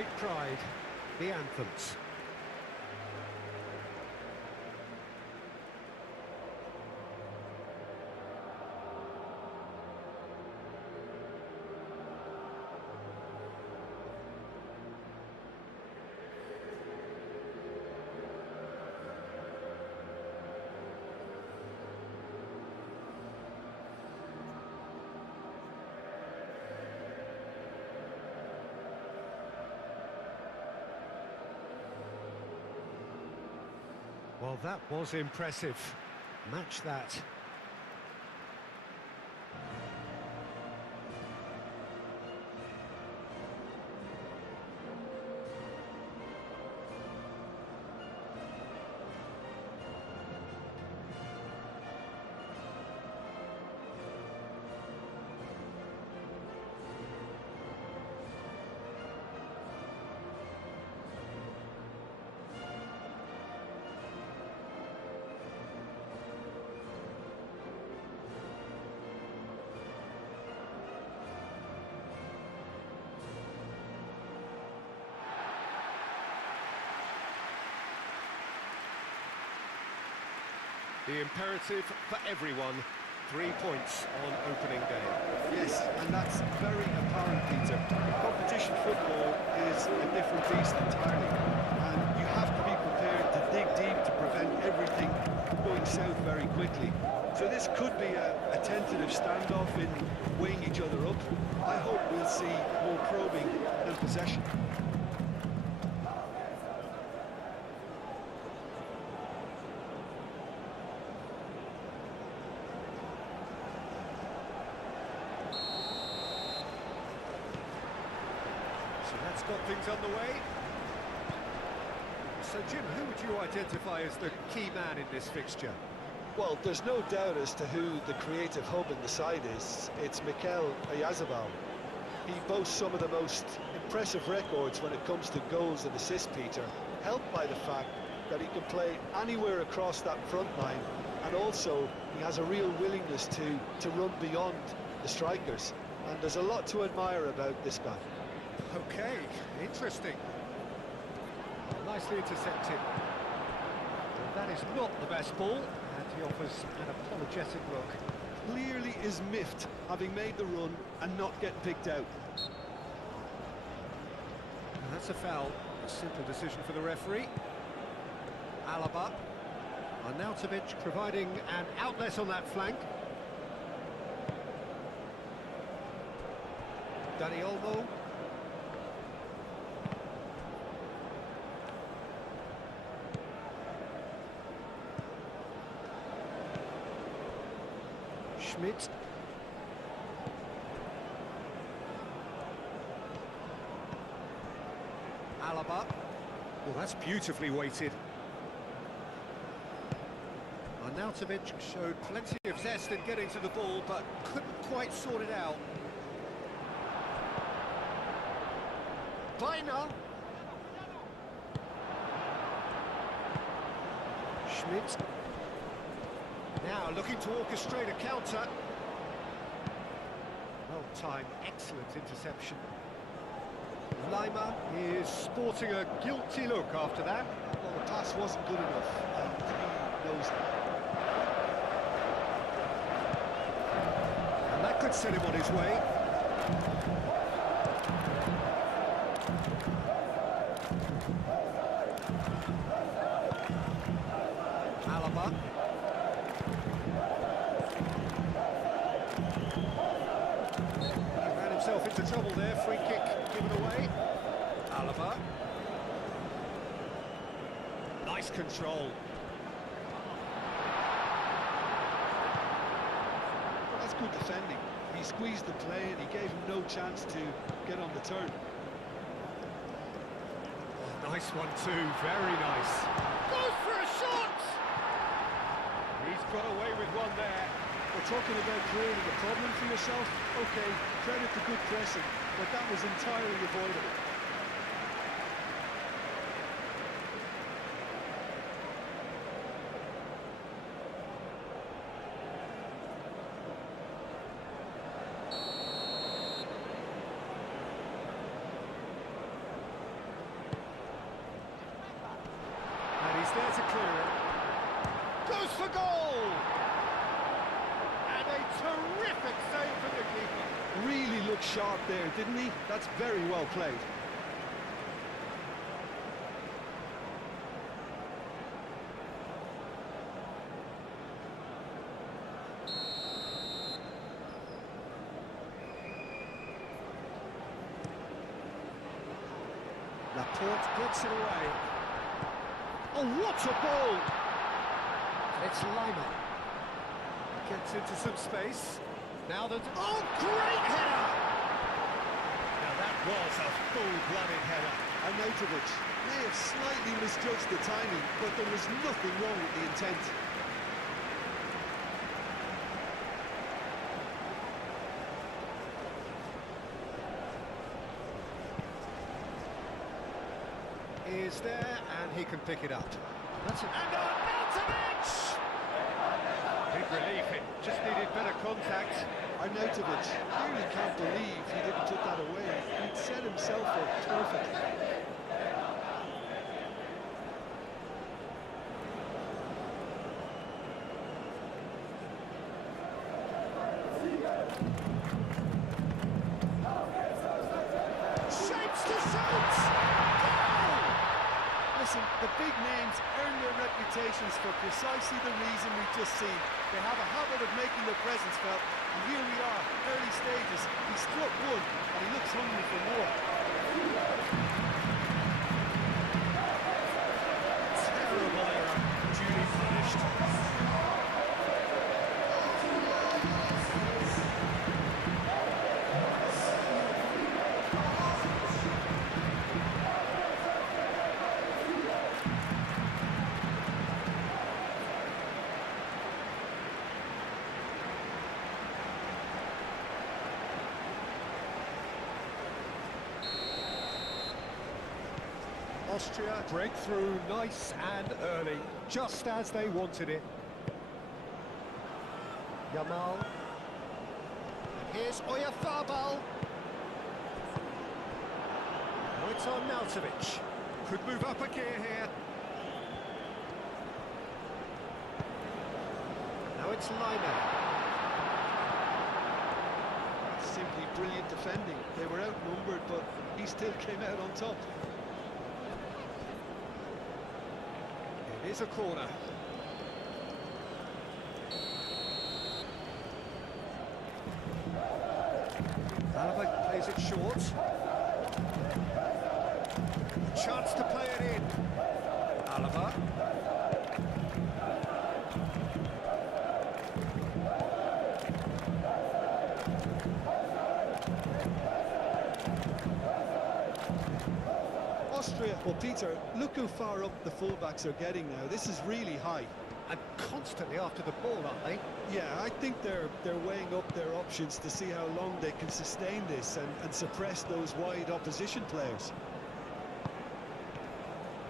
great pride, the anthems. Well, that was impressive. Match that. The imperative for everyone, 3 points on opening day. Yes, and that's very apparent, Peter. Competition football is a different beast entirely, and you have to be prepared to dig deep to prevent everything going south very quickly. So this could be a tentative standoff in weighing each other up. I hope we'll see more probing than possession. That's got things underway. So, Jim, who would you identify as the key man in this fixture? Well, there's no doubt as to who the creative hub in the side is. It's Mikel Oyarzabal. He boasts some of the most impressive records when it comes to goals and assists, Peter, helped by the fact that he can play anywhere across that front line, and also he has a real willingness to run beyond the strikers. And there's a lot to admire about this guy. Okay, interesting. Nicely intercepted. Well, that is not the best ball, and he offers an apologetic look. Clearly is miffed, having made the run and not getting picked out. And that's a foul. A simple decision for the referee. Alaba. Arnautovic providing an outlet on that flank. Dani Olmo. Schmidt. Alaba. Well, that's beautifully weighted. Arnautovic showed plenty of zest in getting to the ball, but couldn't quite sort it out. Beinahe. Schmidt. Now looking to orchestrate a counter. Well-timed, excellent interception. Lima is sporting a guilty look after that. Well, the pass wasn't good enough, and he knows that. And that could set him on his way. Alaba. He ran himself into trouble there, free kick given away. Alaba. Nice control. Well, that's good defending. He squeezed the play and he gave him no chance to get on the turn. Nice one too, very nice. Goes for a shot! He's got away with one there. We're talking about creating a problem for yourself. Okay, credit to good pressing, but that was entirely avoidable. There's a clearing. Goes for goal! And a terrific save from the keeper. Really looked sharp there, didn't he? That's very well played. Laporte gets it away. Oh, what a ball! It's Lima. Gets into some space. Now that... Oh, great header! Now that was a full-blooded header. Arnautovic may have slightly misjudged the timing, but there was nothing wrong with the intent. Is there, and he can pick it up. That's it. And Arnautovic! Big relief, it just needed better contact. Arnautovic really can't believe he didn't put that away. He'd set himself up perfectly. Shapes to shoot! Goal! Listen, the big names earn their reputations for precisely the reason we've just seen. They have a habit of making their presence felt, and here we are, early stages. He struck one, and he looks hungry for more. Terrible error, duly punished. Austria breakthrough nice and early, just as they wanted it. Yamal. And here's Oyarzabal. Oh, it's Arnautovic. Could move up a gear here. Now it's Lima. Simply brilliant defending. They were outnumbered, but he still came out on top. It is a corner. Alaba plays it short. Chance to play it in. Alaba. Austria, well, Peter, look how far up the fullbacks are getting now. This is really high. And constantly after the ball, aren't they? Yeah, I think they're weighing up their options to see how long they can sustain this and suppress those wide opposition players.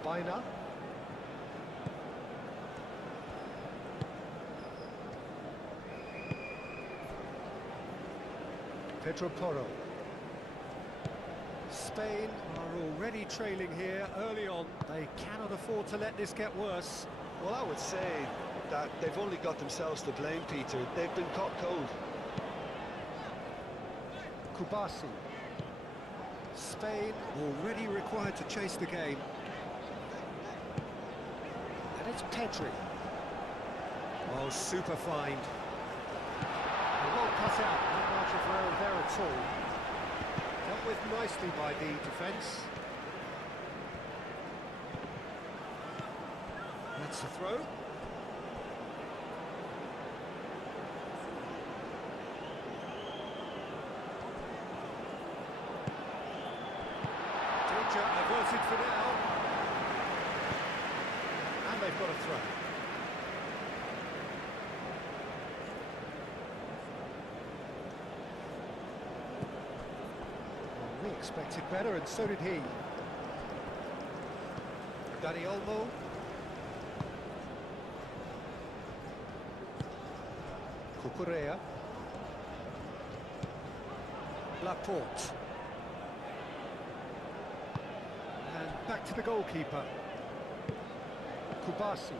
Bina. Pedro Porro. Spain are already trailing here early on. They cannot afford to let this get worse. Well, I would say that they've only got themselves to blame, Peter. They've been caught cold. Kubasi. Spain already required to chase the game. And it's Pedri. Oh, super find. A well cut out, not much of error there at all. Dealt with nicely by the defence. That's the throw. Danger averted for now. And they've got a throw. Well, we expected better, and so did he. Dani Olmo. Cucurella. Laporte. And back to the goalkeeper. Kubasi.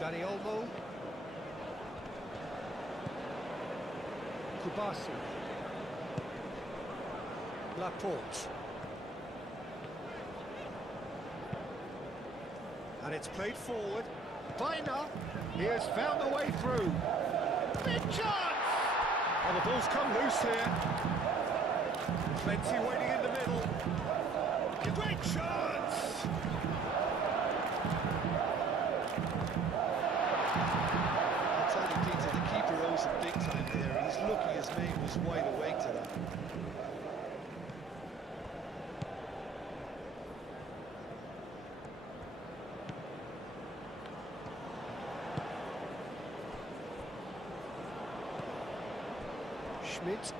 Dani Olmo. Kubasi. Laporte. And it's played forward. Bina. He has found the way through. Big chance! Oh, the ball's come loose here. Plenty waiting in the middle. Great chance! I'll tell you, Peter, the keeper owes him big time there. He's lucky his mate was wide awake to that. Schmidt.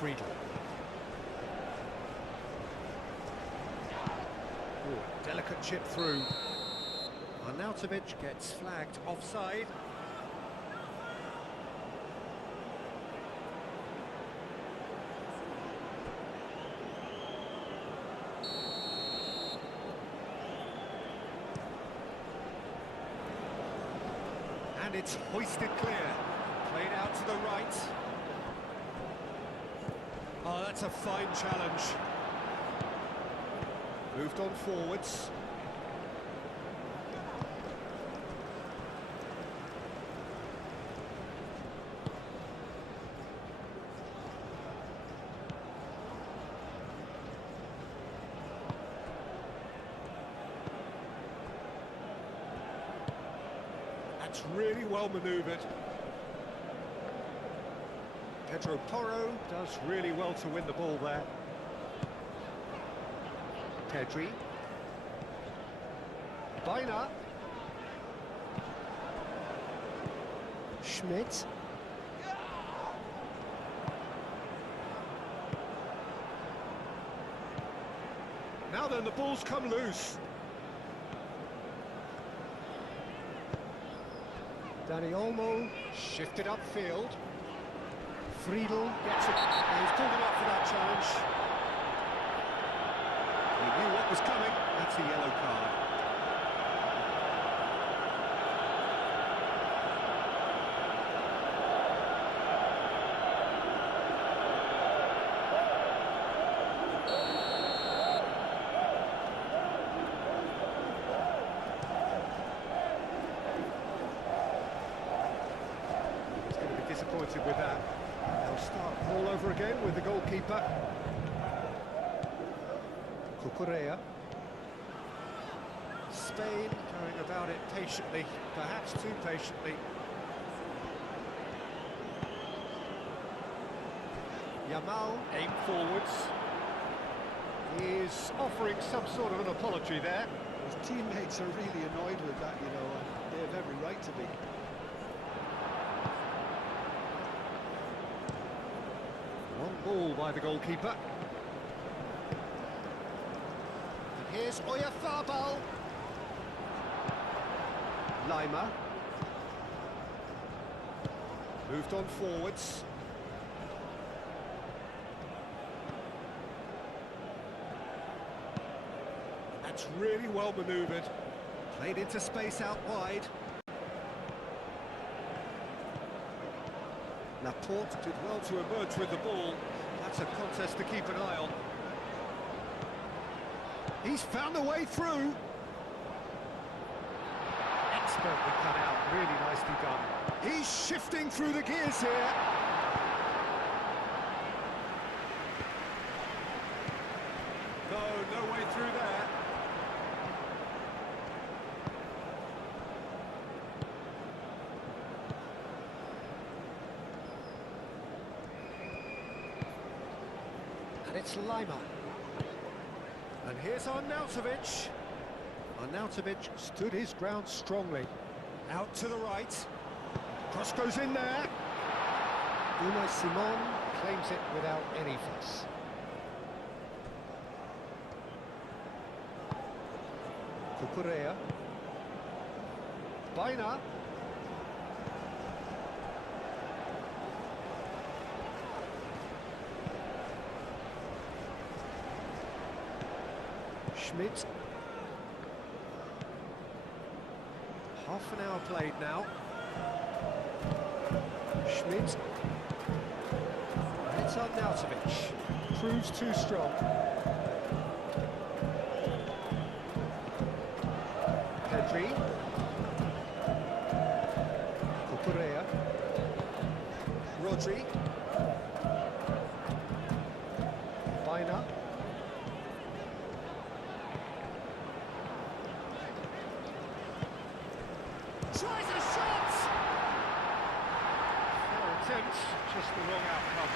Friedel. Ooh, delicate chip through. Arnautovic gets flagged offside. And it's hoisted clear. Played out to the right. Oh, that's a fine challenge. Moved on forwards. That's really well manoeuvred. Pedro Porro does really well to win the ball there. Pedri. Bina. Schmidt. Now then, the ball's come loose. Dani Olmo shifted upfield. Friedel gets it. And he's pulled him up for that challenge. He knew what was coming. That's a yellow card. He's going to be disappointed with that. They'll start all over again with the goalkeeper. Cucurella. Spain going about it patiently, perhaps too patiently. Yamal aimed forwards. He's offering some sort of an apology there. His teammates are really annoyed with that, you know, and they have every right to be. One ball by the goalkeeper. And here's Oyarzabal. Lima. Moved on forwards. That's really well manoeuvred. Played into space out wide. Laporte did well to emerge with the ball. That's a contest to keep an eye on. He's found a way through. Expertly cut out, really nicely done. He's shifting through the gears here. No way through there. And it's Lima. And here's Arnautovic. Arnautovic stood his ground strongly. Out to the right. Cross goes in there. Unai Simon claims it without any fuss. Cucurella. Baina. Schmidt. Half an hour played now. Schmidt. It's Arnautovic. Proves too strong. Pedri. Cucurella. Rodri. Baina. Tries a shot! Fair attempt, just the wrong outcome.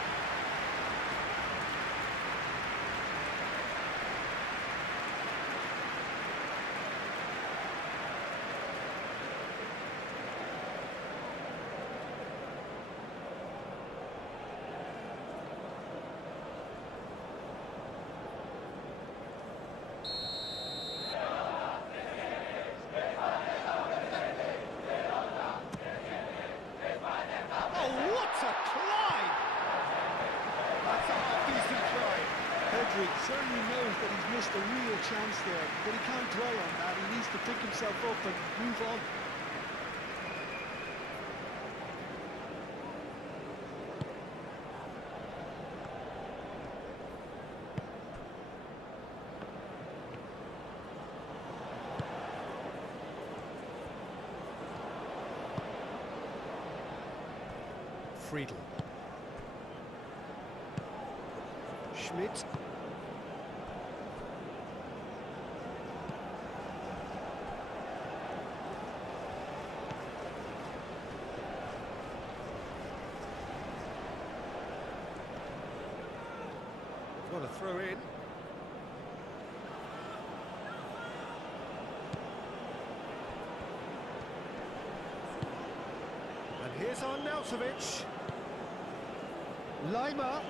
Certainly knows that he's missed a real chance there, but he can't dwell on that. He needs to pick himself up and move on. Friedel. Schmidt. Got a throw in. And here's Arnautovic. Lima.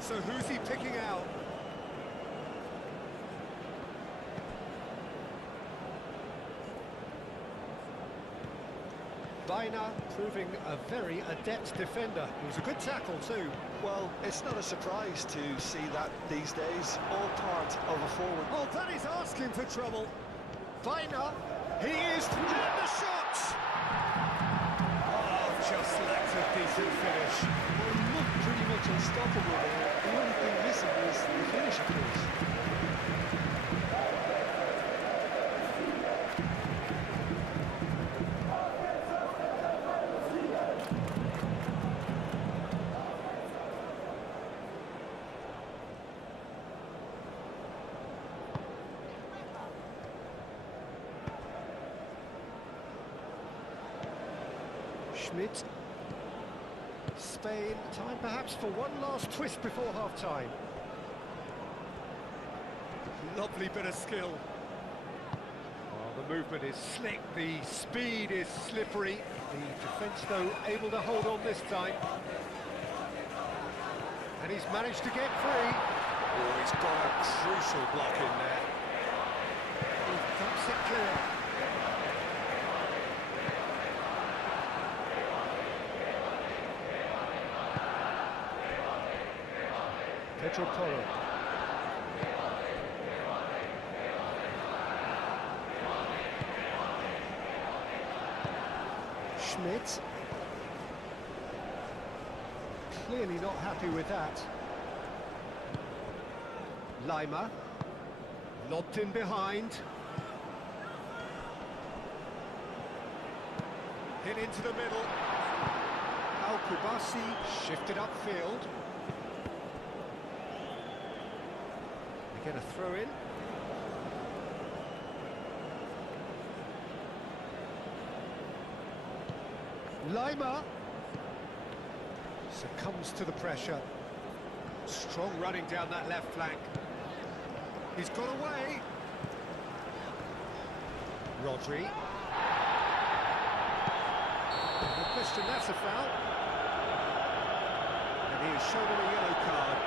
So who's he picking out? Baina proving a very adept defender. It was a good tackle too. Well, it's not a surprise to see that these days, all part of a forward. Oh, that is asking for trouble. Baina, he is, and the shot! Oh, just lacked a decent finish. Well, he looked pretty much unstoppable there. The only thing missing was the finish, of course. Schmidt. Spain, time perhaps for one last twist before half-time. Lovely bit of skill. Oh, the movement is slick, the speed is slippery. The defence, though, able to hold on this time. And he's managed to get free. Oh, he's got a crucial block in there. He dumps it clear. Pedro Porro. Schmidt. Clearly not happy with that. Lima. Lobbed in behind. Hit into the middle. Al-Kubasi shifted upfield. Get a throw in. Lima succumbs to the pressure. Strong running down that left flank. He's got away. Rodri. No question, that's a foul. And he is shown a yellow card.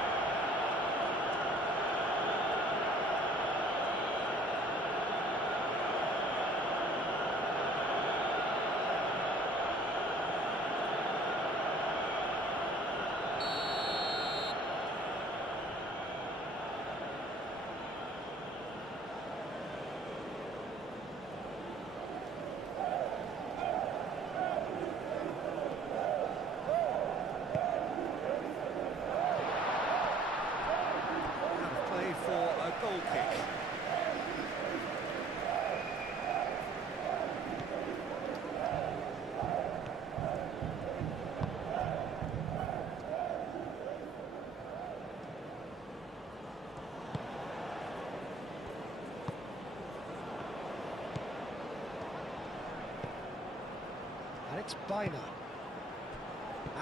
it's Biner.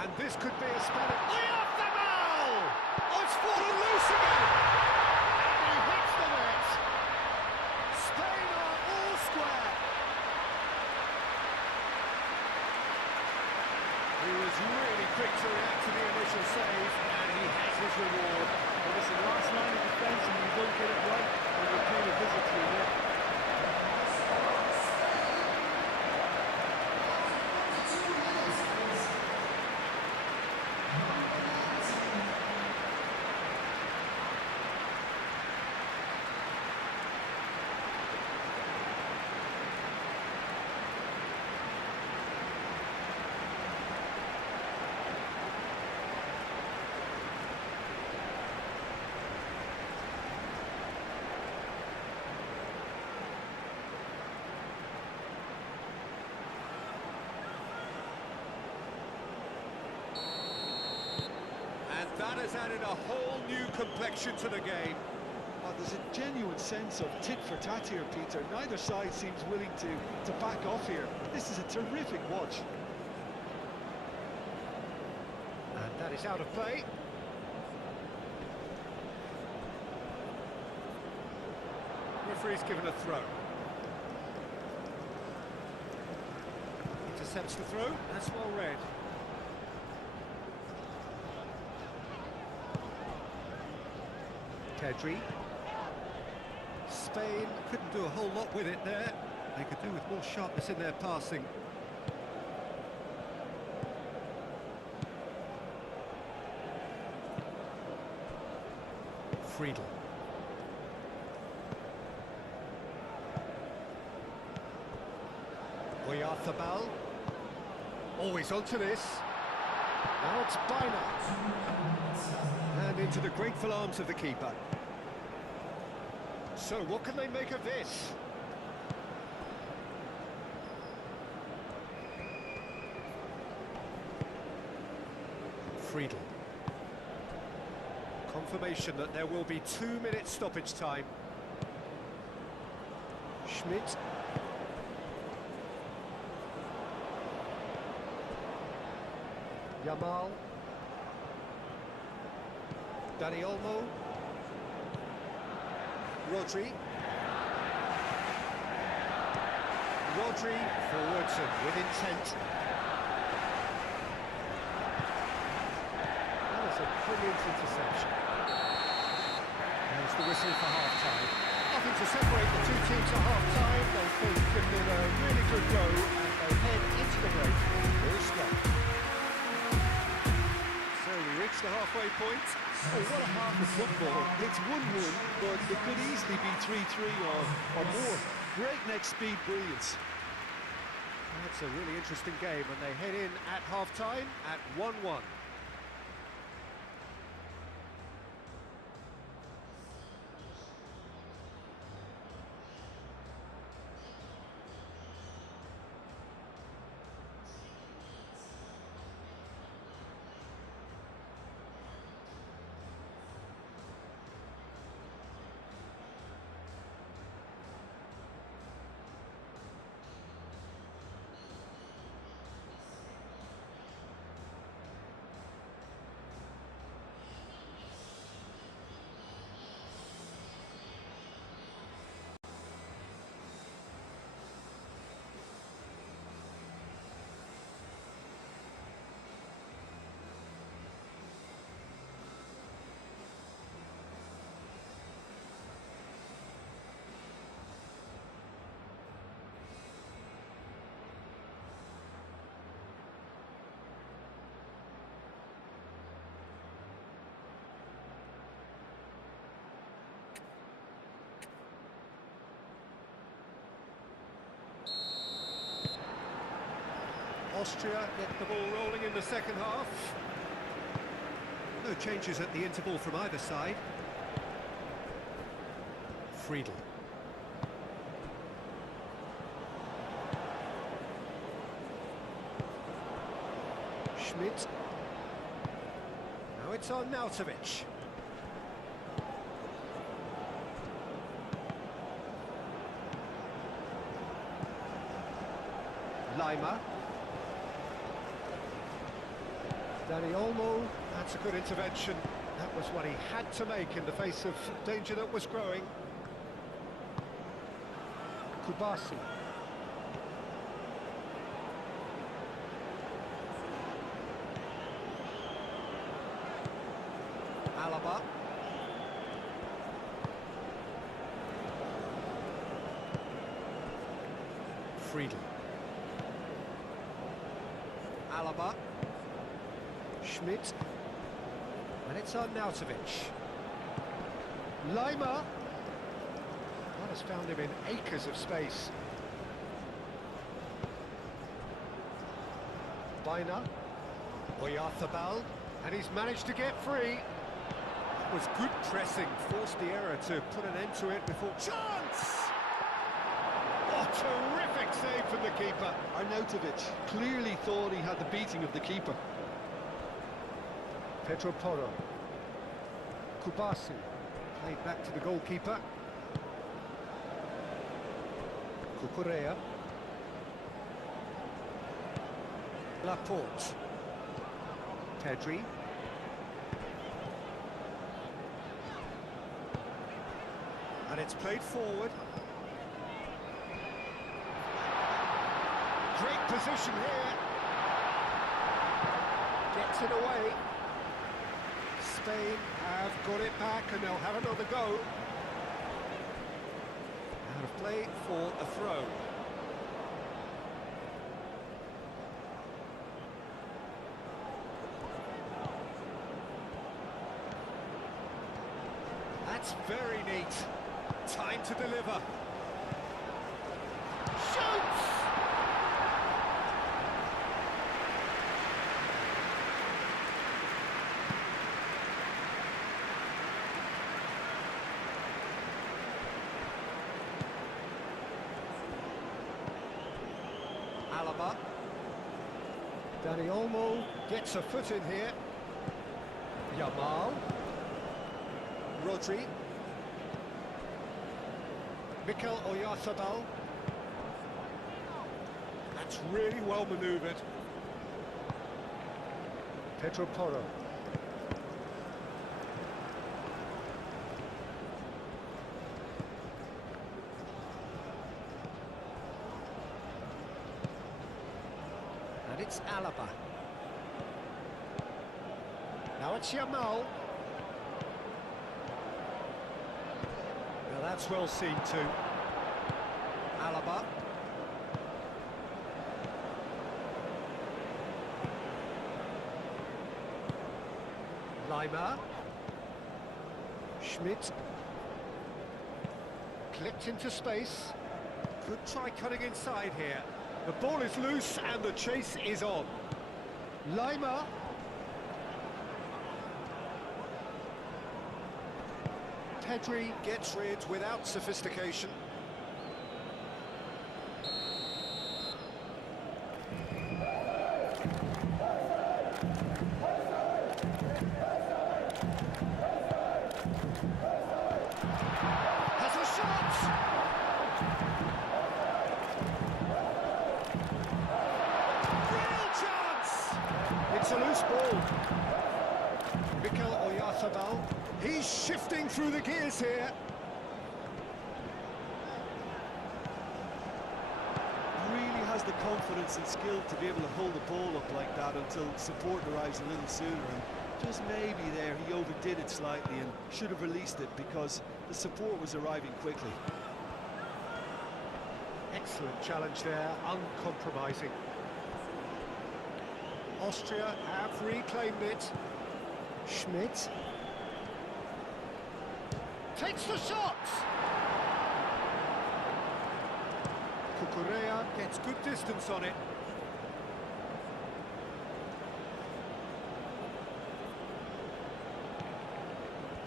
And this could be a spell of... Off the ball! Oh, it's fallen loose again! And he hits the net! Spain are all square! He was really quick to react to the initial save, and he has his reward. Well, listen, last line of defence, and you don't get it right, and you're paying a visit to your net. And that has added a whole new complexion to the game. Oh, there's a genuine sense of tit for tat here, Peter. Neither side seems willing to back off here. This is a terrific watch. And that is out of play. Referee's given a throw. Intercepts the throw. That's well read. Kedri. Spain couldn't do a whole lot with it there. They could do with more sharpness in their passing. Friedel. Oyarthabal. Always onto this. Now it's Biner. And into the grateful arms of the keeper. So what can they make of this? Friedel. Confirmation that there will be 2-minute stoppage time. Schmidt. Yamal. Dani Olmo. Rodri. Rodri forwards and with intent. That is a brilliant interception. There's the whistle for half-time. Nothing to separate the two teams at half-time. They've both given it a really good go, and they head into the break all strong. So we reach the halfway point. Oh, what a half of football. It's 1-1, but it could easily be 3-3 or more. Breakneck speed brilliance. That's a really interesting game, and they head in at half-time at 1-1. Austria get the ball rolling in the second half. No changes at the interval from either side. Friedel. Schmidt. Now it's on Nautovic. Lima. Danny Olmo, that's a good intervention. That was what he had to make in the face of danger that was growing. Kubasi. Alaba. Friedel. Alaba. Schmidt. And it's Arnautovic. Lima. That has found him in acres of space. Baina. Oyarthabal. And he's managed to get free. That was good pressing, forced the error to put an end to it before... Chance! Oh, terrific save from the keeper. Arnautovic clearly thought he had the beating of the keeper. Pedro Porro. Kubasi. Played back to the goalkeeper. Cucurella. Laporte. Pedri. And it's played forward. Great position here. Gets it away. Spain have got it back and they'll have another go. Out of play for a throw. That's very neat. Time to deliver. Shoots! Alaba. Danny Olmo gets a foot in here. Yamal. Rodri. Mikel Oyarzabal. That's really well manoeuvred. Pedro Porro. And it's Alaba. Now it's Yamal. Now that's well seen too. Alaba. Lima. Schmidt. Clipped into space. Could try cutting inside here. The ball is loose and the chase is on. Lima. Pedri gets rid without sophistication. Has a shot! Real chance! It's a loose ball. Mikel Oyarzabal. He's shifting through the gears here. Really has the confidence and skill to be able to hold the ball up like that until support arrives a little sooner. And just maybe there he overdid it slightly and should have released it because the support was arriving quickly. Excellent challenge there, uncompromising. Austria have reclaimed it. Schmidt. Takes the shot! Cucurella gets good distance on it.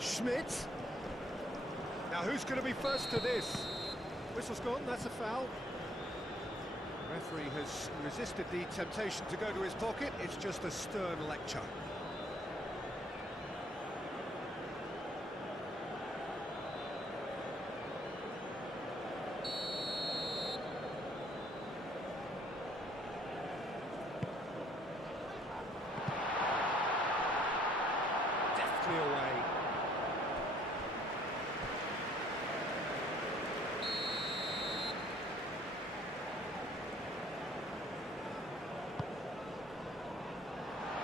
Schmidt. Now who's going to be first to this? Whistle's gone, that's a foul. Referee has resisted the temptation to go to his pocket. It's just a stern lecture. safely away.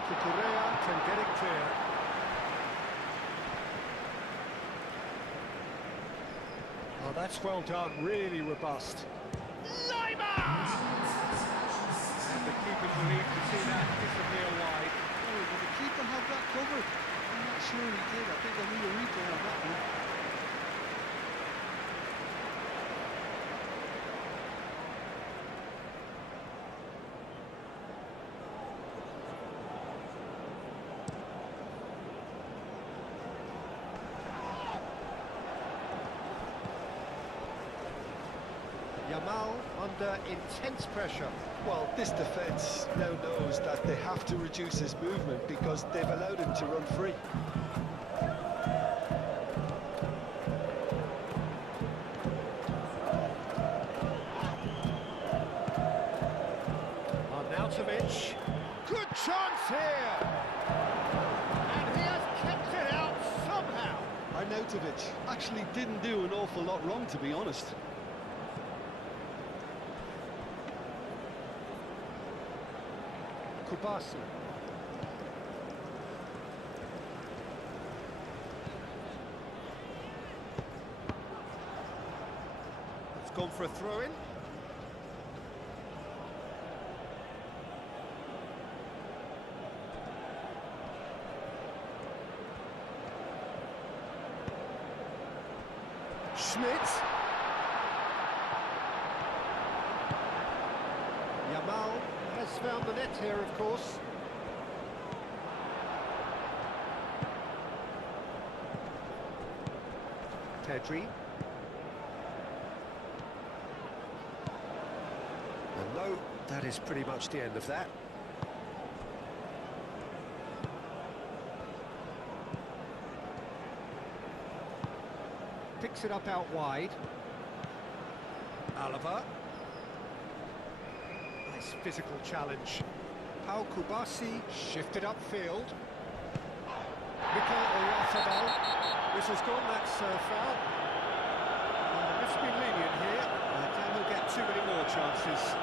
Kukurea can get it clear. Oh, that's well done, really robust. And the keeper's relieved to see that disappear wide. Oh, did the keeper have that covered? I'm not sure he did. I think I need a replay on that one. Yamal under intense pressure. Well, this defence now knows that they have to reduce his movement because they've allowed him to run free. Arnautovic, good chance here! And he has kept it out somehow. Arnautovic actually didn't do an awful lot wrong, to be honest. Kubasi. It's gone for a throw-in. Schmidt. Yamal has found the net here, of course. Pedri. And no, that is pretty much the end of that. Picks it up out wide. Alaba. Nice physical challenge. Pau Kubasi shifted upfield. Mikel Oyarzabal. Whistle's gone, that's foul. It's been lenient here. Dan will get too many more chances.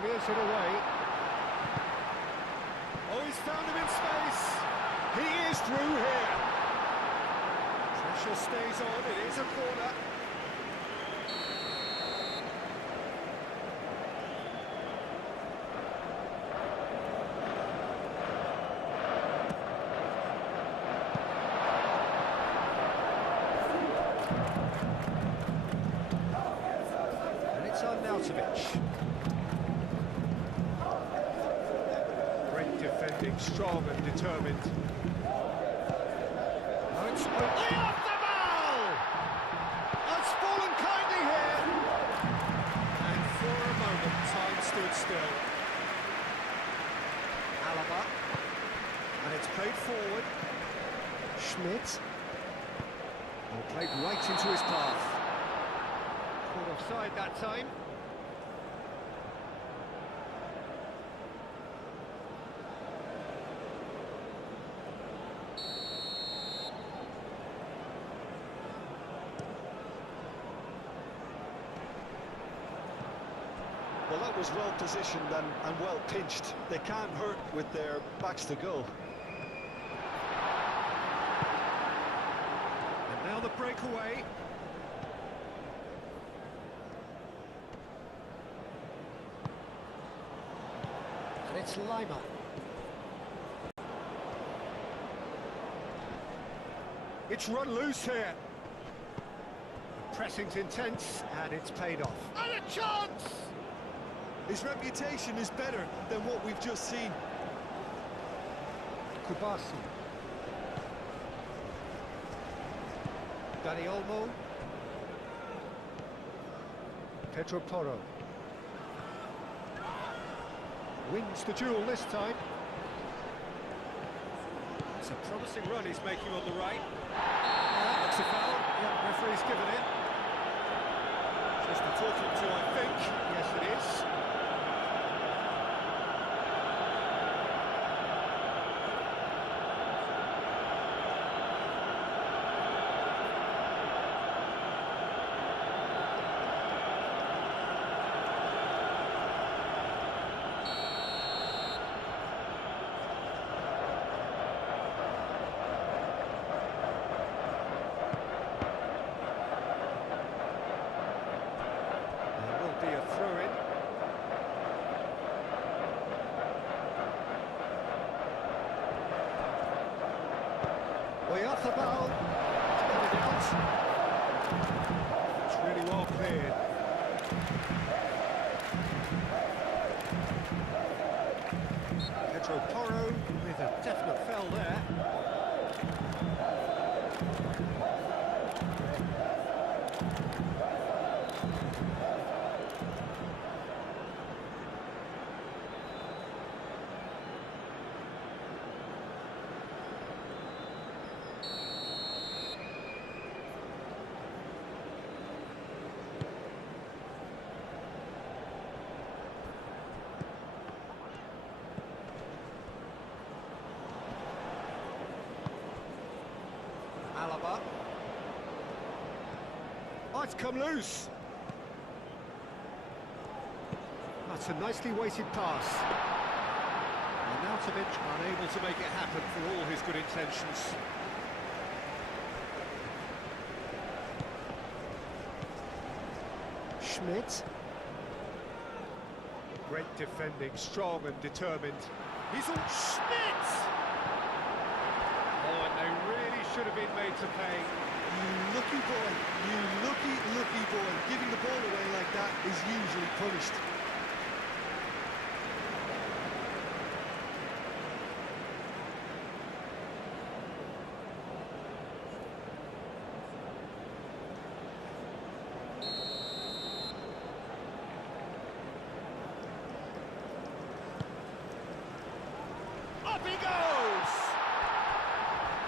Clears it away. Oh, he's found him in space. He is through here. Pressure stays on. It is a corner. And it's Arnautovic. Defending, strong and determined. Oh, it's off the ball! Has fallen kindly here. And for a moment, time stood still. Alaba. And it's played forward. Schmidt. Oh, played right into his path. Caught offside that time. Well, that was well positioned and well pinched. They can't hurt with their backs to goal. And now the breakaway. And it's Lima. It's run loose here. The pressing's intense, and it's paid off. And a chance! His reputation is better than what we've just seen. Kubasi. Dani Olmo. Pedro Porro. Wins the duel this time. It's a promising run he's making on the right. That looks a foul. Yeah, referee's given it. Just a talking to, I think. Yes, it is. Way off the ball. It's really well cleared. Pedro Porro with a definite foul there. Alaba. Oh, it's come loose. That's a nicely weighted pass. Arnautovic unable to make it happen for all his good intentions. Schmidt. Great defending, strong and determined. He's on Schmidt! Oh, and they really should have been made to pay. You lucky boy, you lucky boy. Giving the ball away like that is usually punished. Up he goes!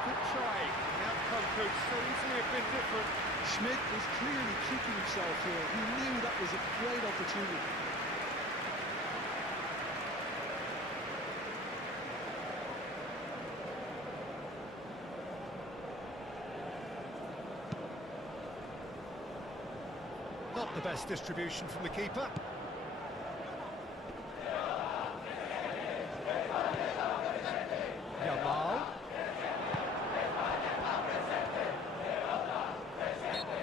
Good try. The outcome could so easily have been different. Schmidt was clearly kicking himself here. He knew that was a great opportunity. Not the best distribution from the keeper. Yamal.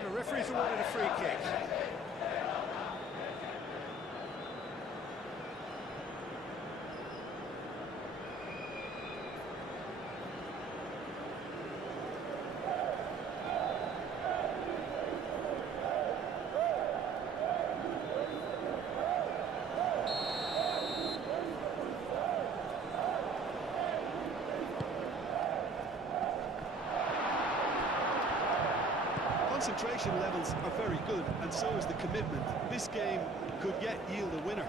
The referee's awarded a free kick. Concentration levels are very good, and so is the commitment. This game could yet yield a winner.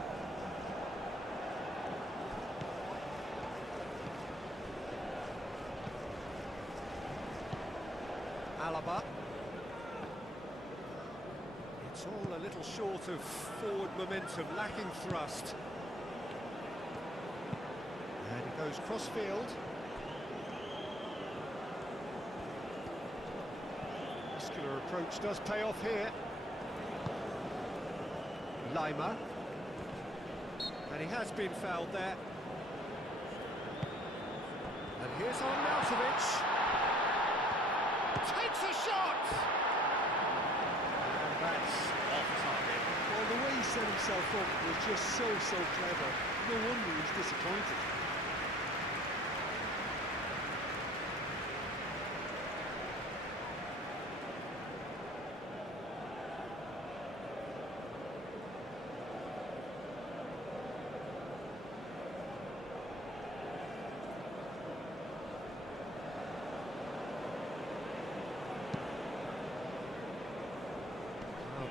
Alaba. It's all a little short of forward momentum, lacking thrust. And it goes cross-field. Muscular approach does pay off here. Lima. And he has been fouled there. And here's Arnautovic. Takes a shot! And that's off target. Well, the way he set himself up was just so clever. No wonder he's disappointed.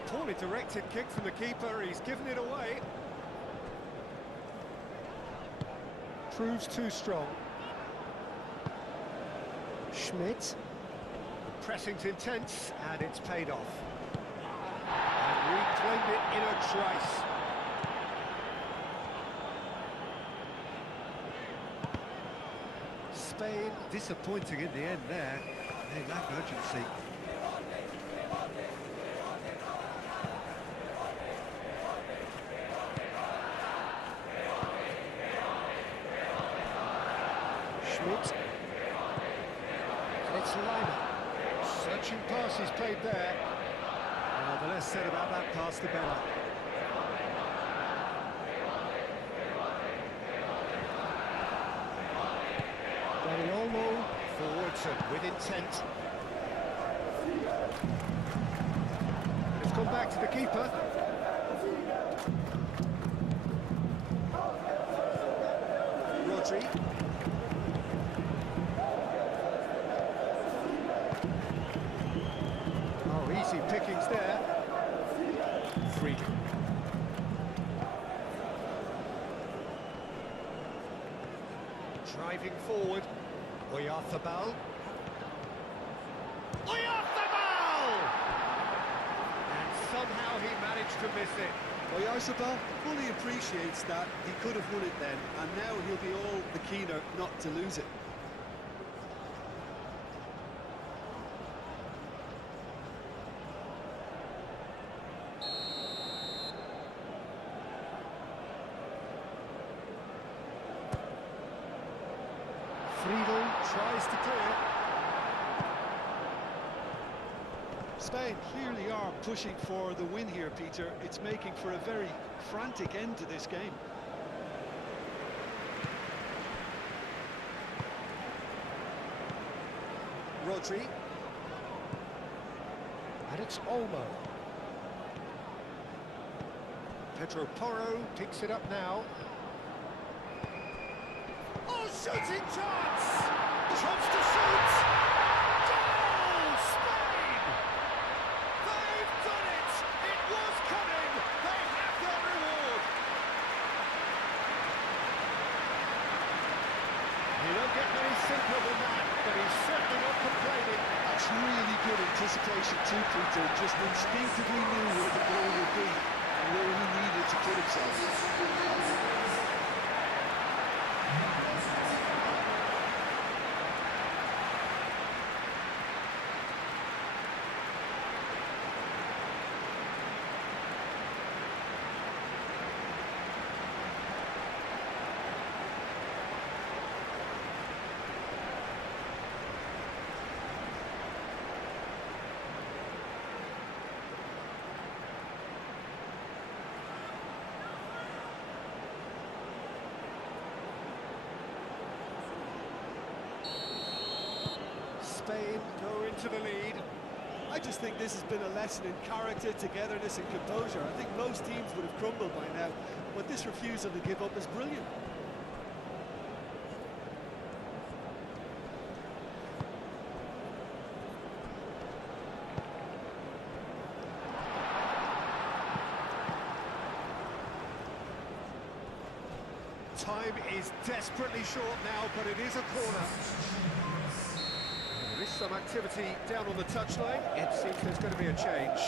Poorly directed kick from the keeper, he's given it away. proves too strong. Schmidt. Pressing's intense, and it's paid off. And reclaimed it in a trice. Spain disappointing in the end there. They lack urgency. Schmidt. And it's Lima. Searching pass is played there. Well, the less said about that pass, the better. Olmo forwards and with intent. It's gone back to the keeper. Rodri. Oh, easy pickings there. Freedom. Driving forward. Oyarzabal. Oyarzabal! And somehow he managed to miss it. Oyarzabal fully appreciates that he could have won it then, and now he'll be all the keener not to lose it. Friedel tries to clear. Spain clearly are pushing for the win here, Peter. It's making for a very frantic end to this game. Rodri. And it's Olmo. Pedro Porro picks it up now. Oh, shooting chance! Chance to shoot! Goal! Spain! They've done it! It was coming! They have their reward! You don't get many simpler than that, but he's certainly not complaining. That's really good anticipation too, Peter. Just instinctively knew where the goal would be and where he needed to put himself. Spain go into the lead. I just think this has been a lesson in character, togetherness and composure. I think most teams would have crumbled by now, but this refusal to give up is brilliant. Time is desperately short now, but it is a corner. There is some activity down on the touchline. It seems there's going to be a change.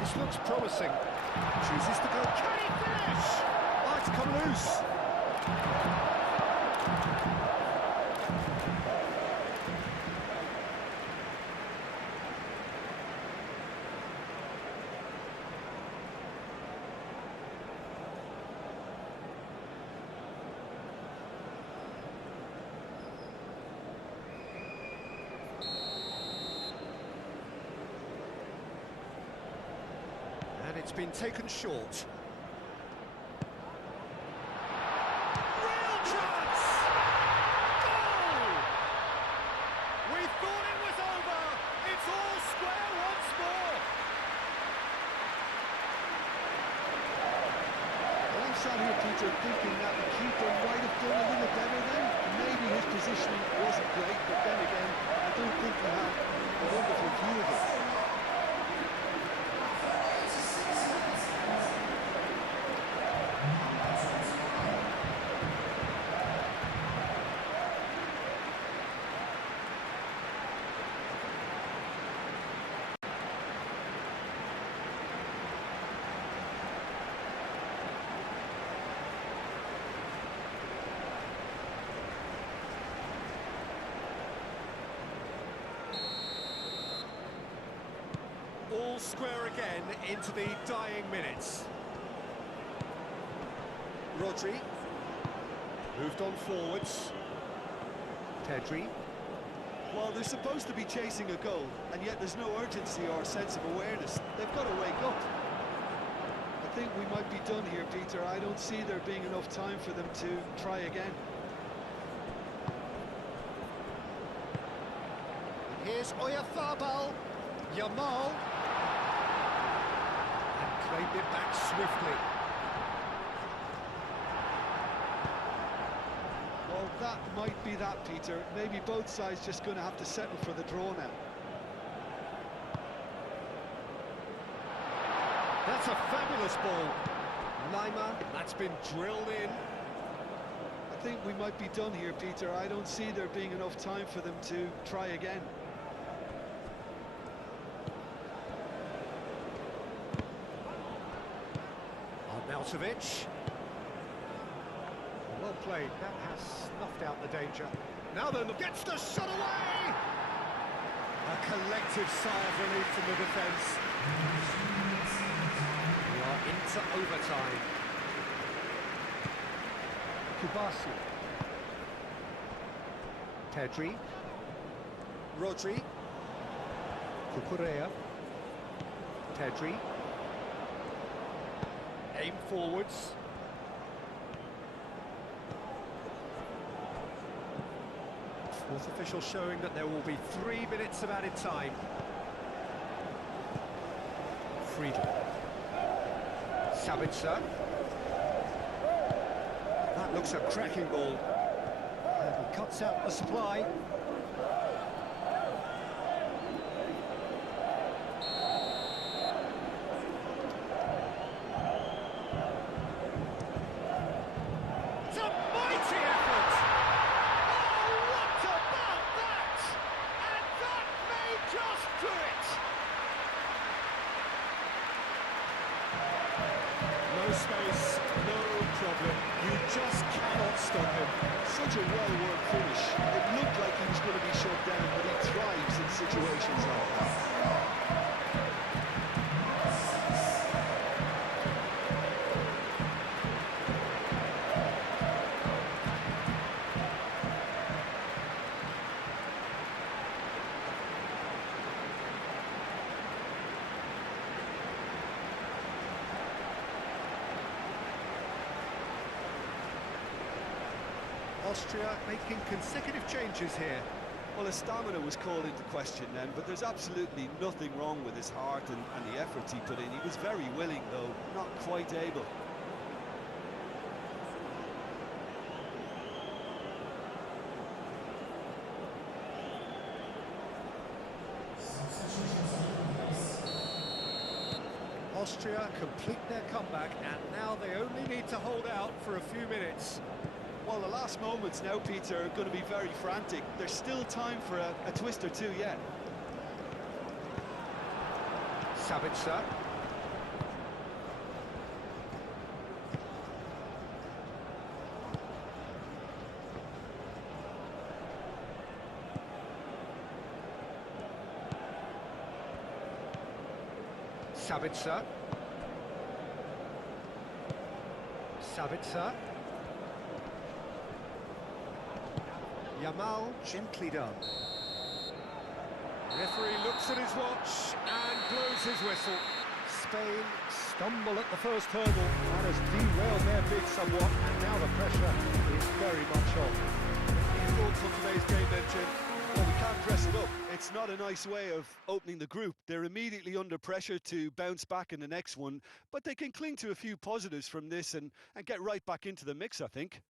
This looks promising. Chooses to go. Can he finish? Oh, it's come loose. And it's been taken short. Real chance! Goal! We thought it was over. It's all square once more. Well, I'm sat here, Peter, thinking that the keeper might have done a little better then. Maybe his positioning wasn't great, but then again, I don't think he had a wonderful view of it. All square again into the dying minutes. Rodri. Moved on forwards. Pedri. Well, they're supposed to be chasing a goal, and yet there's no urgency or sense of awareness. They've got to wake up. I think we might be done here, Peter. I don't see there being enough time for them to try again. Here's Oyarzabal. Yamal. And claimed it back swiftly. Well, that might be that, Peter. Maybe both sides just going to have to settle for the draw now. That's a fabulous ball. Lima, that's been drilled in. I think we might be done here, Peter. I don't see there being enough time for them to try again. Arnautovic. Well played, that has snuffed out the danger. Now then, gets the shot away! A collective sigh of relief from the defence. We are into overtime. Kubasi. Pedri. Rodri. Cucurella. Pedri. Aim forwards. Fourth official showing that there will be 3 minutes of added time. Freedom. Sabitzer. That looks a cracking ball. And he cuts out the supply. Space, no problem. You just cannot stop him. Such a well-worked finish. It looked like he was going to be shut down, but he thrives in situations like that. Austria making consecutive changes here. Well, his stamina was called into question then, but there's absolutely nothing wrong with his heart and the efforts he put in. He was very willing, though, not quite able. Austria complete their comeback, and now they only need to hold out for a few minutes. Well, the last moments now, Peter, are going to be very frantic. There's still time for a twist or two yet. Sabitzer. Sabitzer. Sabitzer. Yamal, gently done. Referee looks at his watch and blows his whistle. Spain stumble at the first hurdle. That has derailed their bid somewhat, and now the pressure is very much on. Any thoughts on today's game then, Jim? Well, we can't dress it up. It's not a nice way of opening the group. They're immediately under pressure to bounce back in the next one, but they can cling to a few positives from this and get right back into the mix, I think.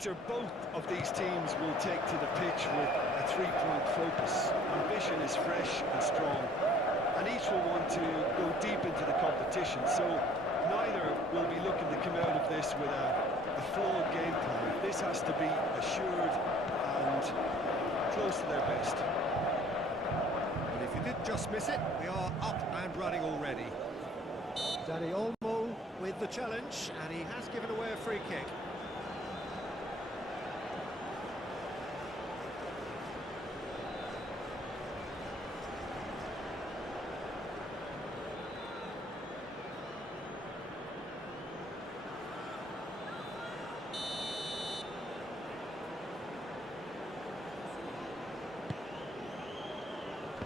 Peter, both of these teams will take to the pitch with a three-point focus. Ambition is fresh and strong, and each will want to go deep into the competition, so neither will be looking to come out of this with a flawed game plan. This has to be assured and close to their best. And if you did just miss it, we are up and running already. Danny Olmo with the challenge, and he has given away a free kick.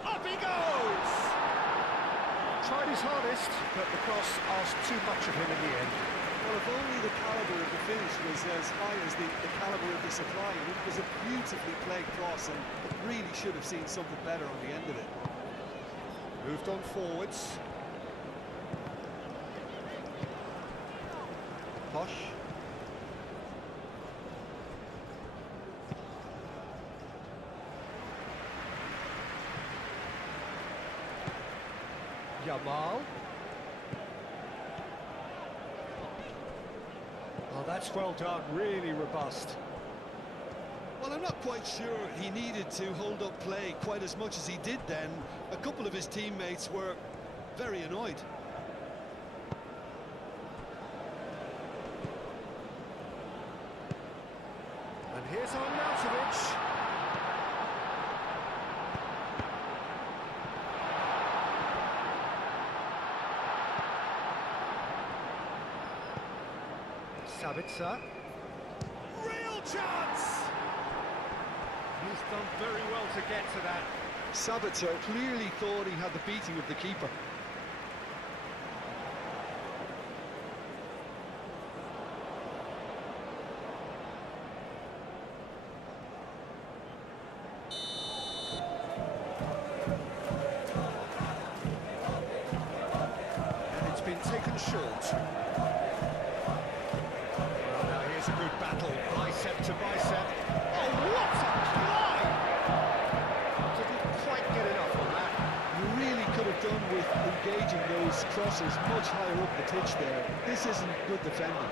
Up he goes! Tried his hardest, but the cross asked too much of him in the end. Well, if only the calibre of the finish was as high as the calibre of the supply. It was a beautifully played cross, and it really should have seen something better on the end of it. Moved on forwards. Posh. Yamal. Oh, that's well done, really robust. Well, I'm not quite sure he needed to hold up play quite as much as he did then. A couple of his teammates were very annoyed. And here's Arnautovic. Sabitzer. Real chance! He's done very well to get to that. Sabitzer clearly thought he had the beating of the keeper. And it's been taken short. A good battle, bicep to bicep. Oh, what a climb! Didn't quite get enough on that. You really could have done with engaging those crosses much higher up the pitch there. This isn't good defending.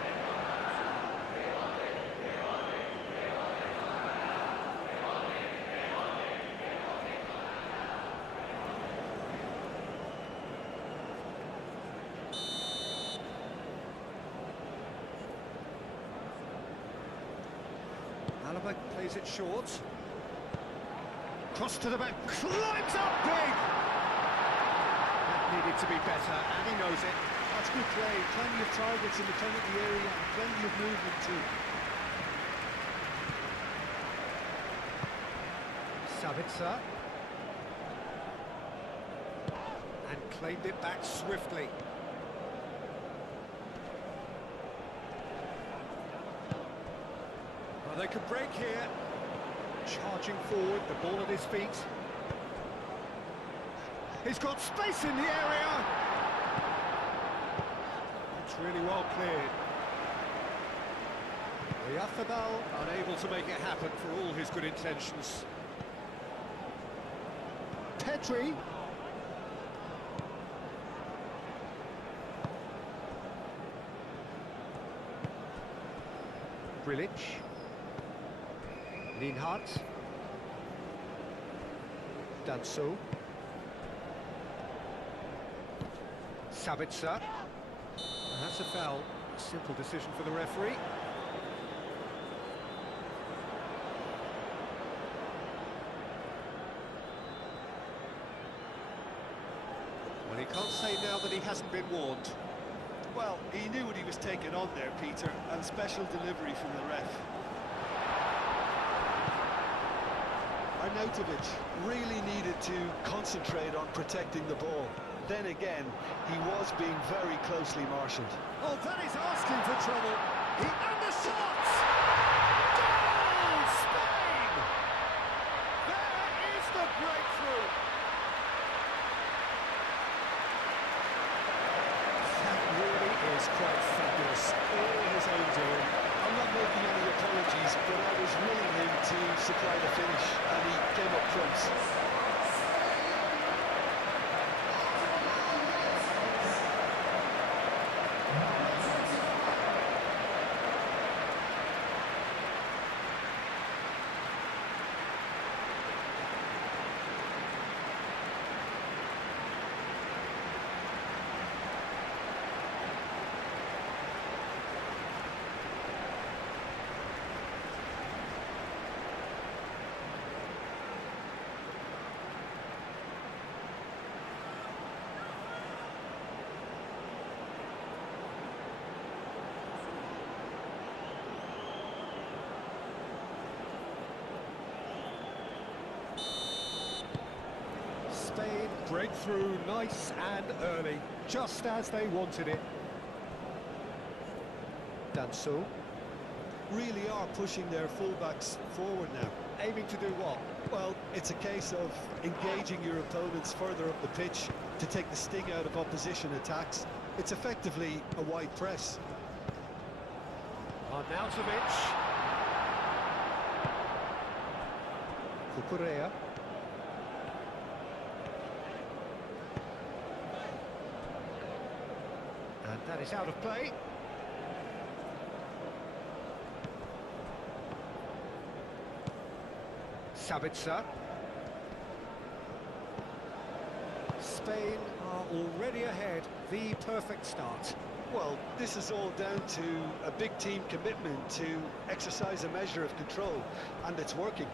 Alaba plays it short. Cross to the back, climbs up big! That needed to be better, and he knows it. That's good play. Plenty of targets in the penalty area and plenty of movement too. Sabitzer. And claimed it back swiftly. Well, they could break here. Charging forward, the ball at his feet. He's got space in the area. It's really well cleared. Oyarzábal unable to make it happen for all his good intentions. Pedri. Grilic. Lienhart. Danso. Sabitzer. That's a foul. A simple decision for the referee. Well, he can't say now that he hasn't been warned. Well, he knew what he was taking on there, Peter, and special delivery from the ref. Arnautovic really needed to concentrate on protecting the ball. Then again, he was being very closely marshalled. Oh, that is asking for trouble. He undershots! Goal! Spain! There is the breakthrough! That really is quite fabulous. All his own doing. A lovely making any apologies, but I was willing him to supply the finish, and he came up trumps. Spain break through nice and early, just as they wanted it. Danso, Really are pushing their fullbacks forward now. aiming to do what? Well, it's a case of engaging your opponents further up the pitch to take the sting out of opposition attacks. It's effectively a wide press. Arnautovic. Cucurella. And that is out of play. Sabitzer. Spain are already ahead. The perfect start. Well, this is all down to a big team commitment to exercise a measure of control, and it's working.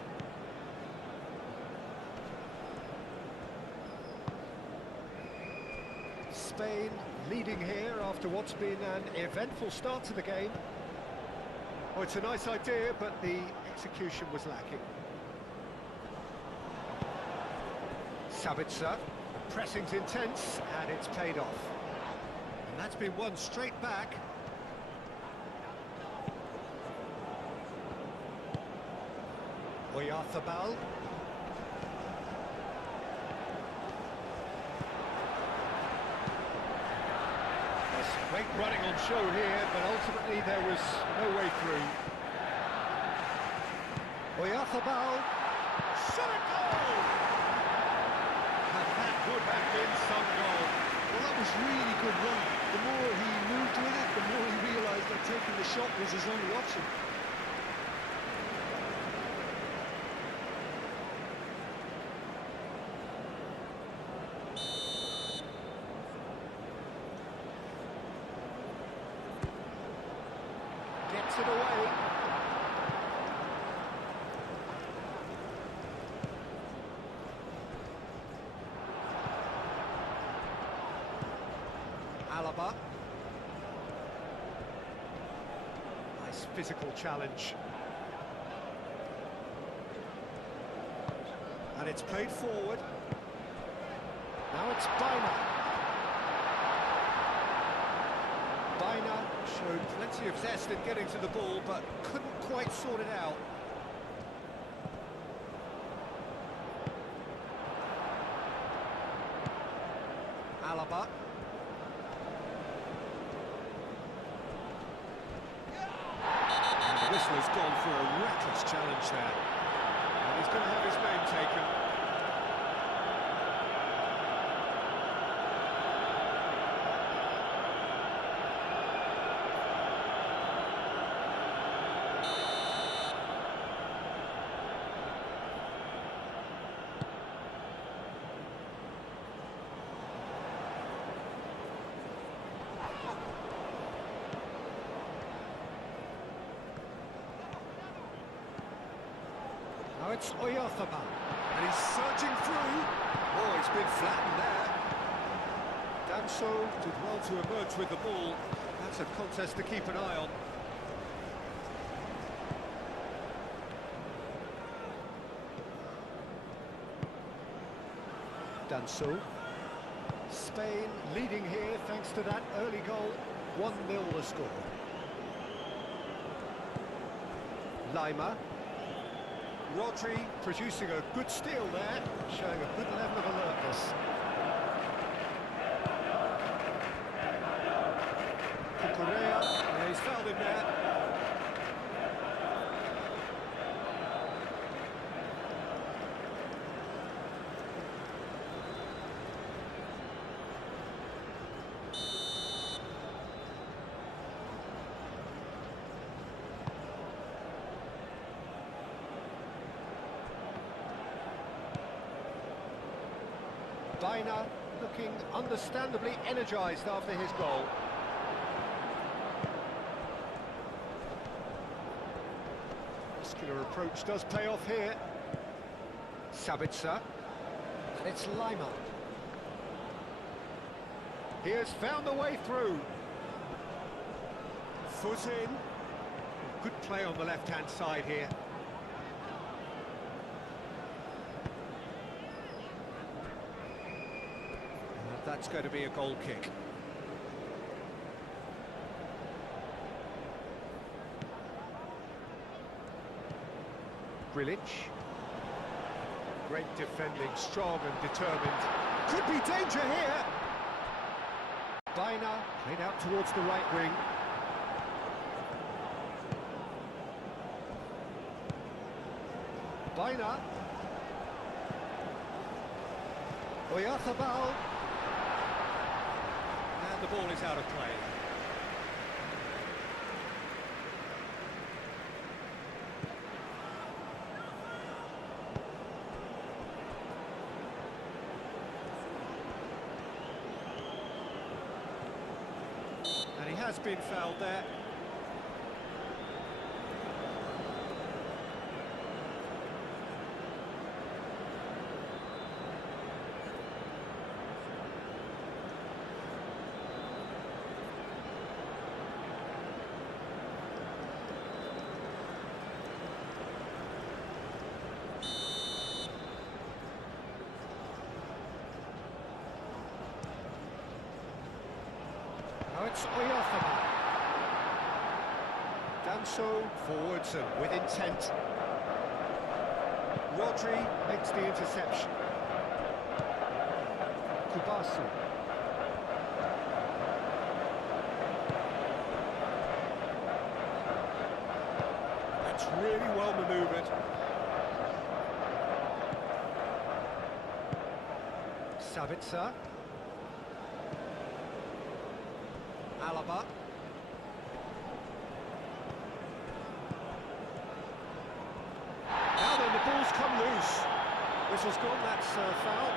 Spain leading here after what's been an eventful start to the game. Oh, it's a nice idea, but the execution was lacking. Sabitzer, pressing's intense, and it's paid off. And that's been won straight back. Oyarzabal. Great running on show here, but ultimately there was no way through. Oyarzabal. Shot a goal! And that would have been some goal. Well, that was really good running. The more he moved with it, the more he realised that taking the shot was his only option. Gets it away. Alaba. Nice physical challenge. And it's played forward. Now it's Bina. Bina showed plenty of zest in getting to the ball, but couldn't quite sort it out. Alaba. And the whistler's gone for a reckless challenge there. And he's going to have his name taken. Now it's Oyarzabal, and he's surging through. Oh, he's been flattened there. Danso did well to emerge with the ball. That's a contest to keep an eye on. Danso. Spain leading here thanks to that early goal. 1-0 the score. Lima. Rodri producing a good steal there, showing a good level of alertness. Cucurella, yeah, he's fouled him there. Bina looking understandably energised after his goal. Muscular approach does pay off here. Sabitzer. And it's Lima. He has found a way through. Foot in. Good play on the left-hand side here. And that's going to be a goal kick. Grilic. Great defending, strong and determined. Could be danger here. Bina played out towards the right wing. Bina. Oyarthabal. And the ball is out of play. And he has been fouled there. Now it's Oyarthabal. Danso forwards and with intent. Rodri makes the interception. Kubasu. That's really well manoeuvred. Sabitzer. Alaba. Now then, the ball's come loose. Whistle's gone, that's foul.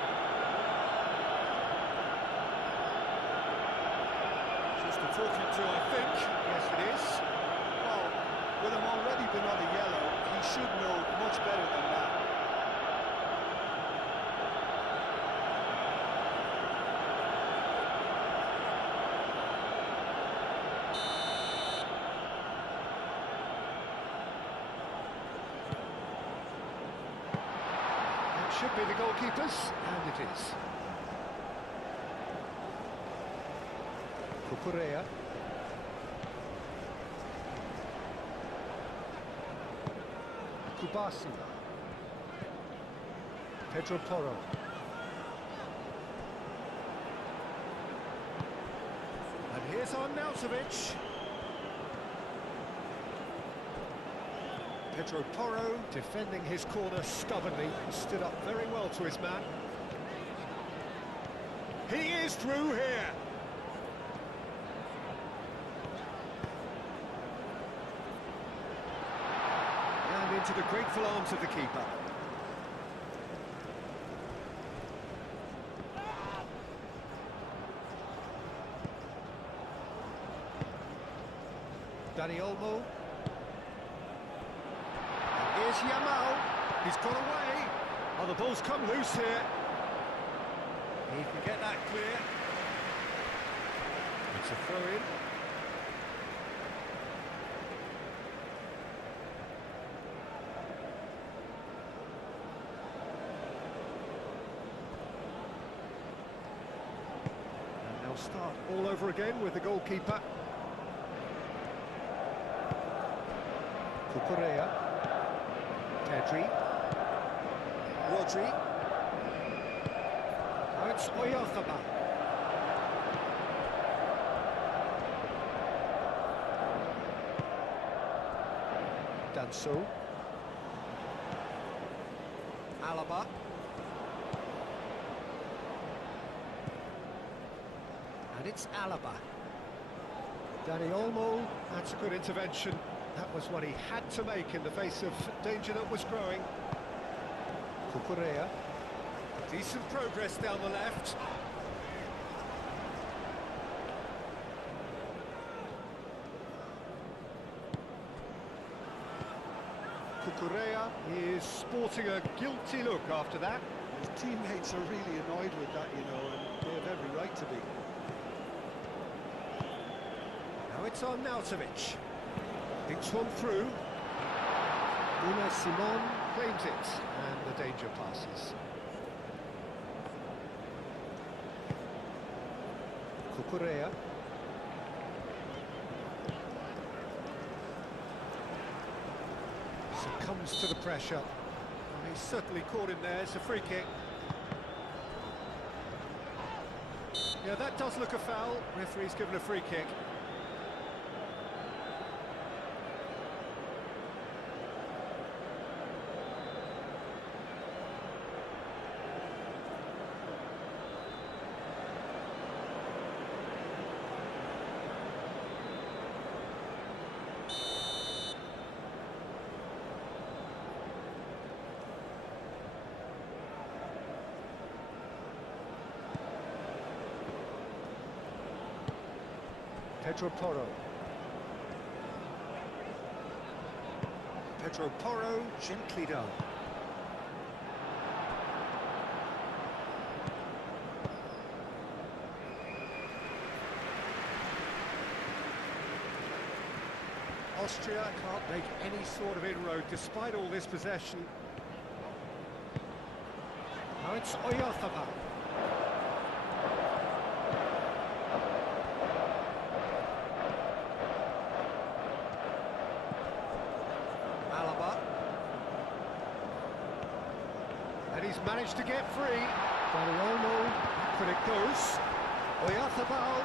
Just a talking to, I think. Yes, it is. Well, with him already been on a yellow, he should know much better than that. Should be the goalkeepers, and it is. Kukurea. Kubasi. Pedro Porro. And here's Arnautovic. Pedro Porro defending his corner stubbornly, stood up very well to his man. He is through here. And into the grateful arms of the keeper. Dani Olmo. Here's Yamal. He's got away. Oh, the ball's come loose here. He can get that clear. It's a throw-in. And they'll start all over again with the goalkeeper. Kukurea. Pedri. Rodri. Now it's Oyarthabal. Danso. Alaba. And it's Alaba. Dani Olmo, that's a good intervention. That was what he had to make in the face of danger that was growing. Kukurea. Decent progress down the left. Cucurella is sporting a guilty look after that. His teammates are really annoyed with that, you know, and they have every right to be. Now it's on Nautovic. Thinks one through. Una Simon claims it, and the danger passes. Cucurella. Succumbs to the pressure. And he's certainly caught him there. It's a free kick. Yeah, that does look a foul. Referee's given a free kick. Pedro Porro. Pedro Porro, gently done. Austria can't make any sort of inroad despite all this possession. Now it's Oyarzabal. And he's managed to get free. Dani Olmo, back when it goes. Oyarzabal.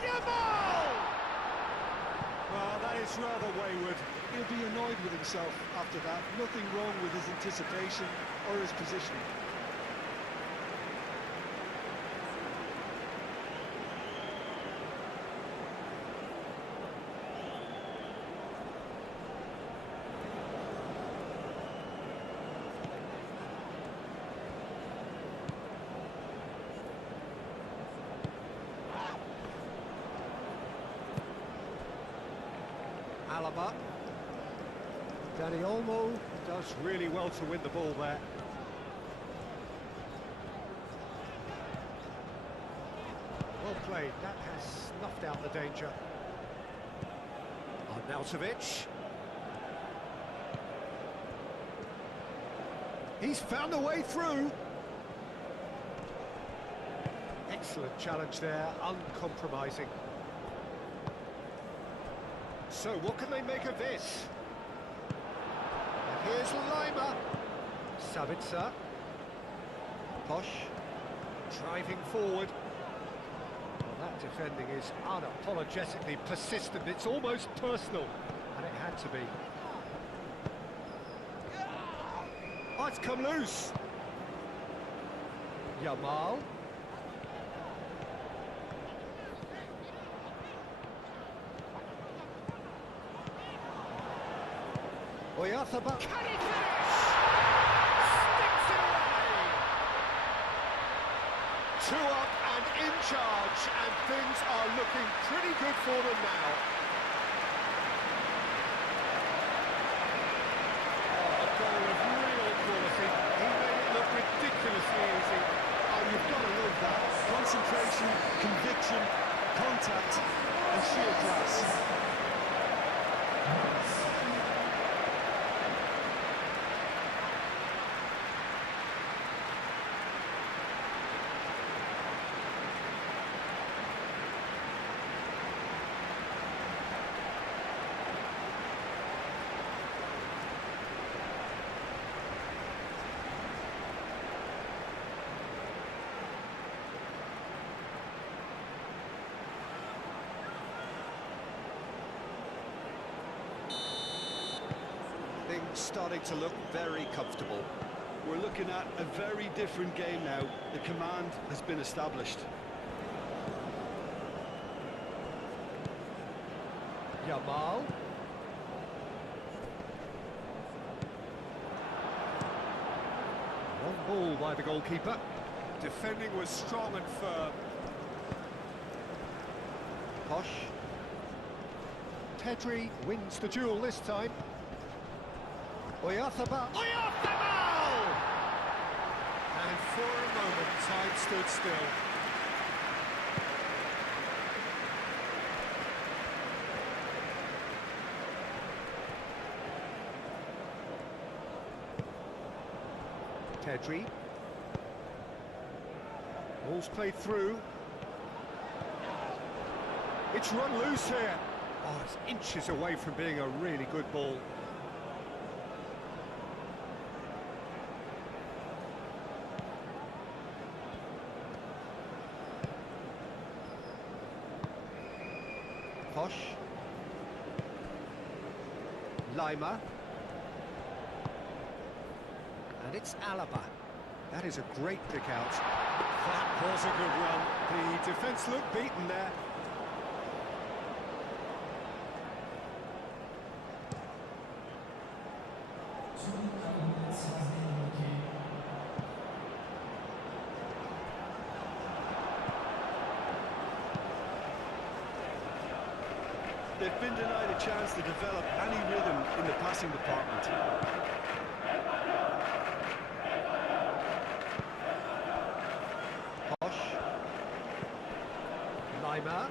Yamal! Well, that is rather wayward. He'll be annoyed with himself after that. Nothing wrong with his anticipation or his positioning. Alaba. Dani Olmo does really well to win the ball there. Well played, that has snuffed out the danger. Arnautovic. He's found a way through. Excellent challenge there, uncompromising. So, what can they make of this? And here's Lima. Sabitzer. Posh. Driving forward. Well, that defending is unapologetically persistent. It's almost personal. And it had to be. Oh, it's come loose. Yamal. Oyarzabal. Can he finish? Sticks it away! 2 up and in charge, and things are looking pretty good for them now. Oh, a goal of real quality. He made it look ridiculously easy. Oh, you've got to love that. Concentration, conviction, contact, and sheer class. Things starting to look very comfortable. We're looking at a very different game now. The command has been established. Yamal. On ball by the goalkeeper. Defending was strong and firm. Posh. Tedri wins the duel this time. Oyarzabal. Oyarzabal! And for a moment, time stood still. Tedri. Ball's played through. It's run loose here. Oh, it's inches away from being a really good ball. Posh. Lima. And it's Alaba. That is a great pick out. That was a good run. The defence looked beaten there. They've been denied a chance to develop any rhythm in the passing department. Posh. Lima.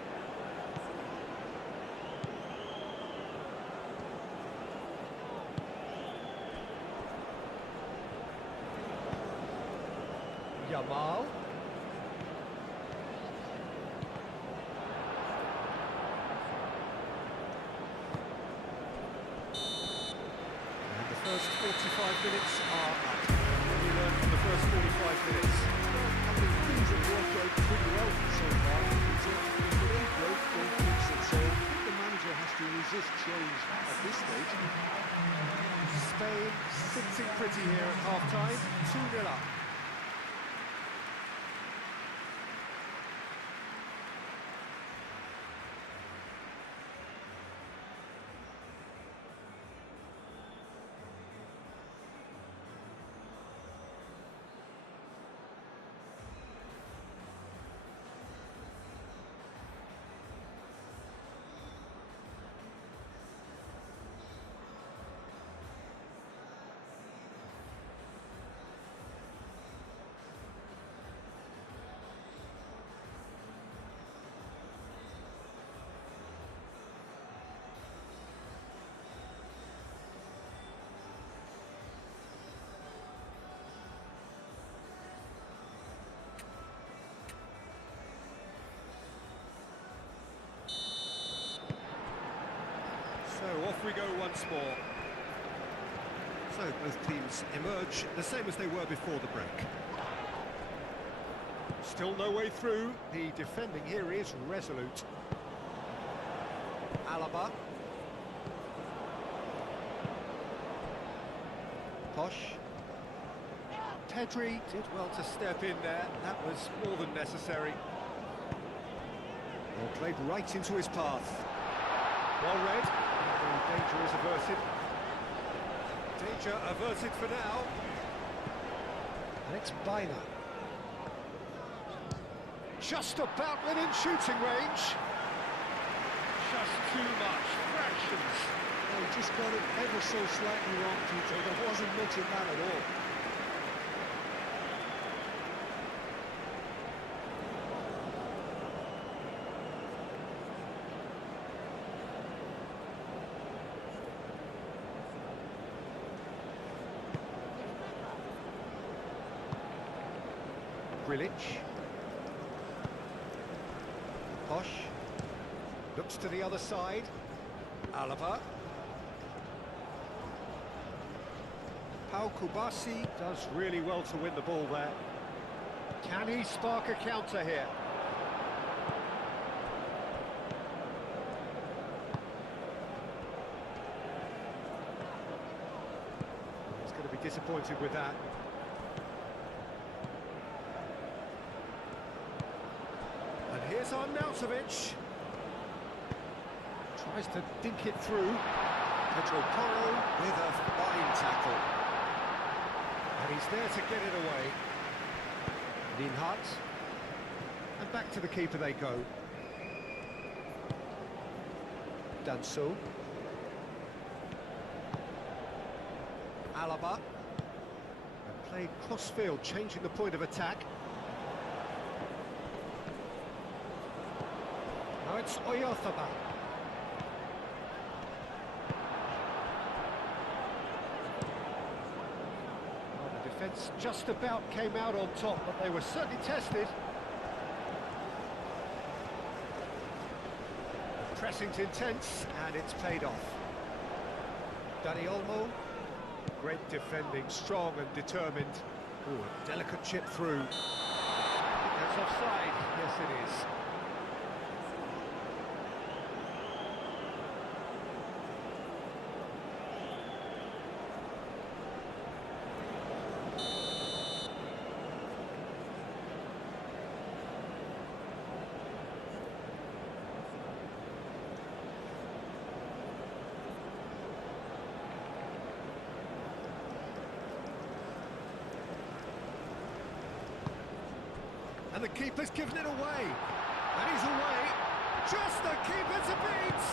Yamal. First 45 minutes are up. What have you learned from the first 45 minutes? I think things have worked out pretty well so far. If it ain't broke, don't fix it. So I think the manager has to resist change at this stage. Spain sitting pretty here at half-time, 2-0 up. So off we go once more. So both teams emerge the same as they were before the break. Still no way through. The defending here is resolute. Alaba. Posh. Tedri did well to step in there. That was more than necessary. Ball played right into his path. Well read. The danger is averted. Danger averted for now. And it's Bina. Just about within shooting range. Just too much. Fractions. Oh, he just got it ever so slightly wrong, Peter. There wasn't much in that at all. Grilic. Posh. Looks to the other side. Alaba. Pau Kubasi does really well to win the ball there. Can he spark a counter here? He's going to be disappointed with that. And here's Arnautovic. Tries to dink it through. Pedro Porro with a fine tackle. And he's there to get it away. Linhart. And back to the keeper they go. Danso. Alaba. And played cross-field, changing the point of attack. Now it's Oyarzabal. The defence just about came out on top, but they were certainly tested. Pressing's intense, and it's paid off. Dani Olmo, great defending, strong and determined. Ooh, a delicate chip through. That's offside. Yes, it is. And the keeper's given it away. And he's away. Just the keeper to beat.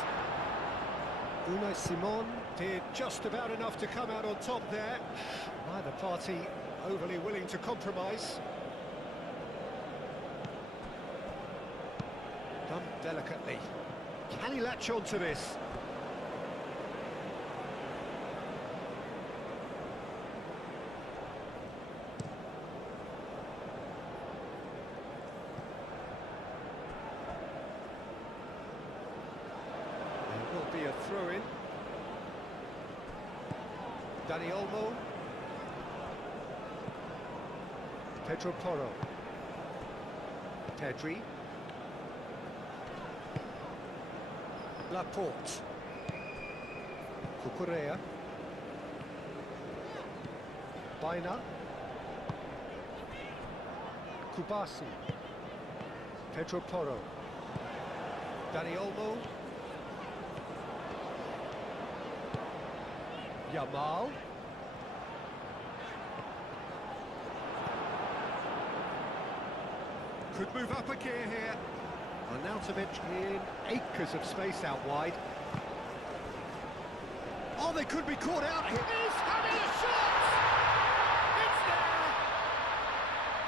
Unai Simon did just about enough to come out on top there. Neither party overly willing to compromise. Done delicately. Can he latch on to this? Be a throw-in. Dani Olmo. Pedro Porro. Pedri. Laporte. Cucurella. Baina. Kubasi. Pedro Porro. Dani Olmo. Yamal. Could move up a gear here. Arnautovic in acres of space out wide. Oh, they could be caught out here. He's having a shot! It's there!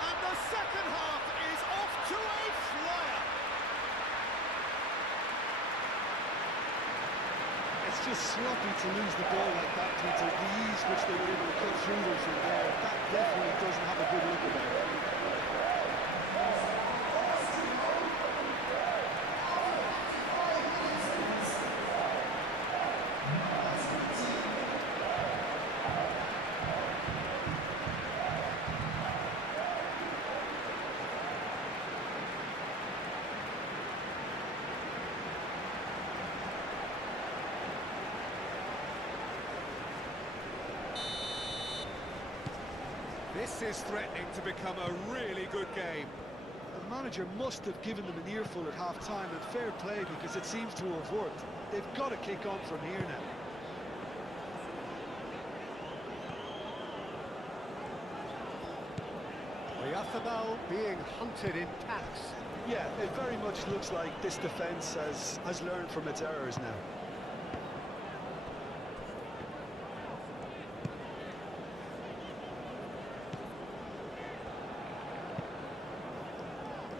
And the second half is off to a flyer. It's just sloppy to lose the ball like that, Peter. The ease which they were able to cut through them from there, that definitely doesn't have a good look about it. This is threatening to become a really good game. The manager must have given them an earful at half-time, and fair play, because it seems to have worked. They've got to kick on from here now. Oyarzabal being hunted in packs. Yeah, it very much looks like this defence has learned from its errors now.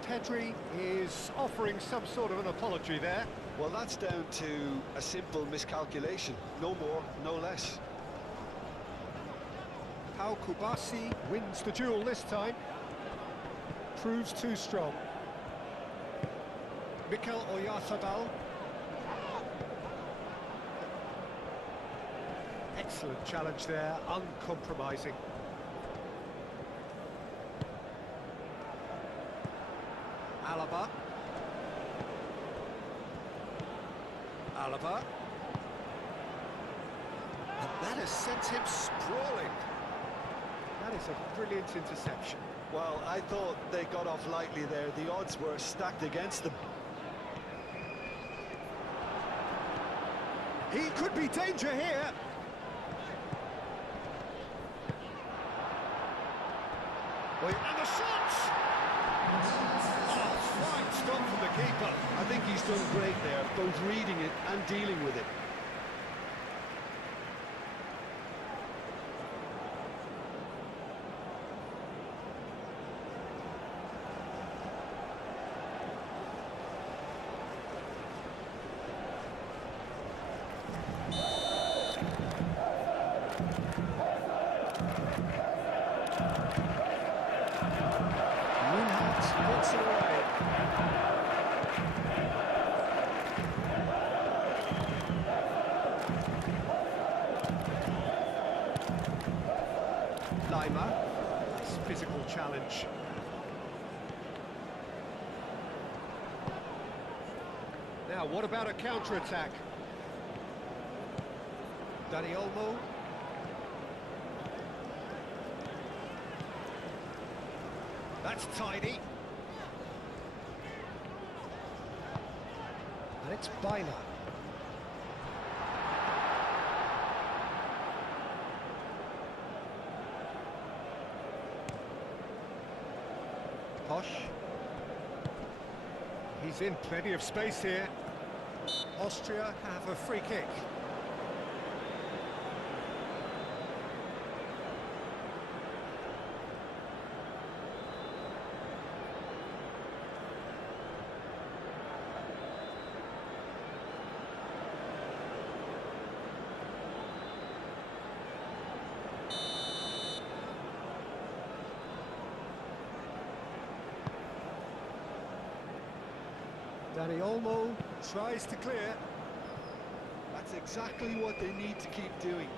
Pedri is offering some sort of an apology there. Well, that's down to a simple miscalculation. No more, no less. Pau Kubasi wins the duel this time. Proves too strong. Mikel Oyarzabal. Excellent challenge there, uncompromising. Alaba. Alaba. And that has sent him sprawling. That is a brilliant interception. Well, I thought they got off lightly there. The odds were stacked against them. He could be danger here. And the shots! Oh, fine stop from the keeper. I think he's done great there, both reading it and dealing with it. Puts it away. Lima, nice physical challenge. Now, what about a counter-attack? Dani Olmo. That's tidy. And it's Bina. Posh. He's in plenty of space here. Austria have a free kick. Dani Olmo tries to clear. That's exactly what they need to keep doing.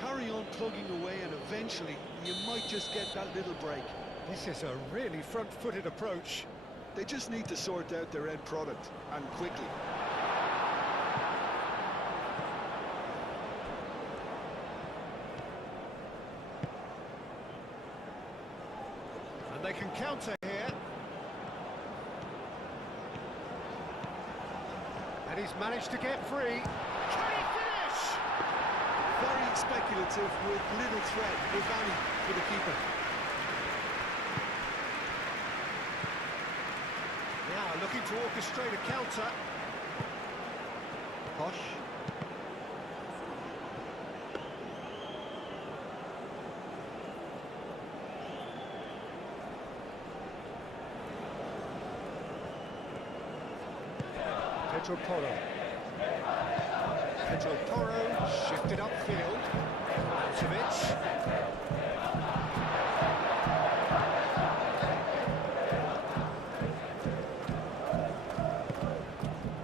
Carry on plugging away and eventually you might just get that little break. This is a really front-footed approach. They just need to sort out their end product, and quickly. And they can counter here. And he's managed to get free. Can he finish? Very speculative with little threat, if any, for the keeper. Now looking to orchestrate a counter. Posh. Pedro Porro. Pedro Porro shifted upfield. Antovic.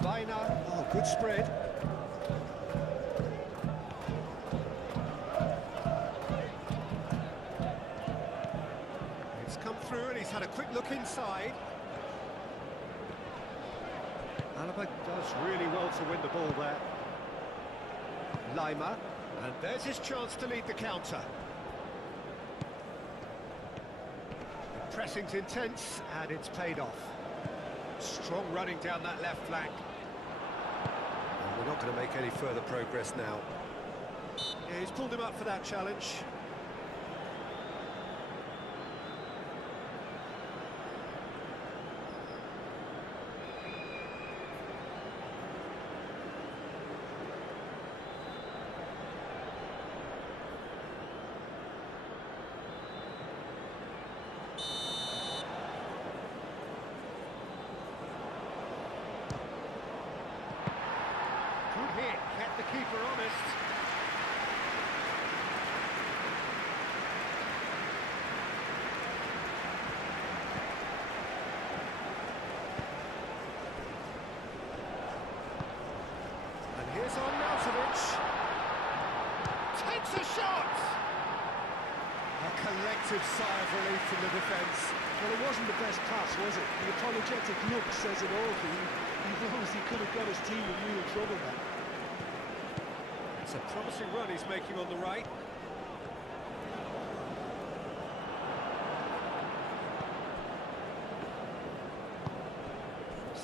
Bina. Oh, good spread. It's come through and he's had a quick look inside. Alaba does really well to win the ball there. Lima, and there's his chance to lead the counter. The pressing's intense, and it's paid off. Strong running down that left flank. And we're not going to make any further progress now. Yeah, he's pulled him up for that challenge. Good hit, kept the keeper honest. And here's on Motherboard. Takes a shot! A collective sigh of relief from the defence. Well, it wasn't the best pass, was it? The apologetic look says it all for him. He knows he could have got his team in real trouble then. It's a promising run he's making on the right.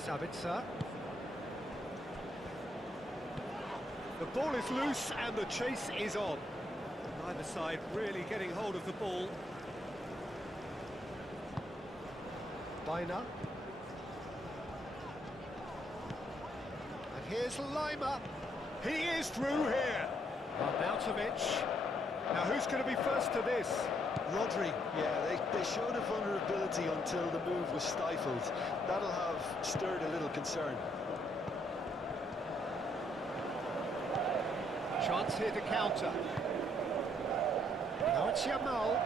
Sabitzer. The ball is loose and the chase is on. Neither side really getting hold of the ball. Feiner. And here's Lima. He is through here. Arnautovic. Now who's going to be first to this? Rodri, yeah, they showed a vulnerability until the move was stifled. That'll have stirred a little concern. Chance here to counter. Now it's Yamal.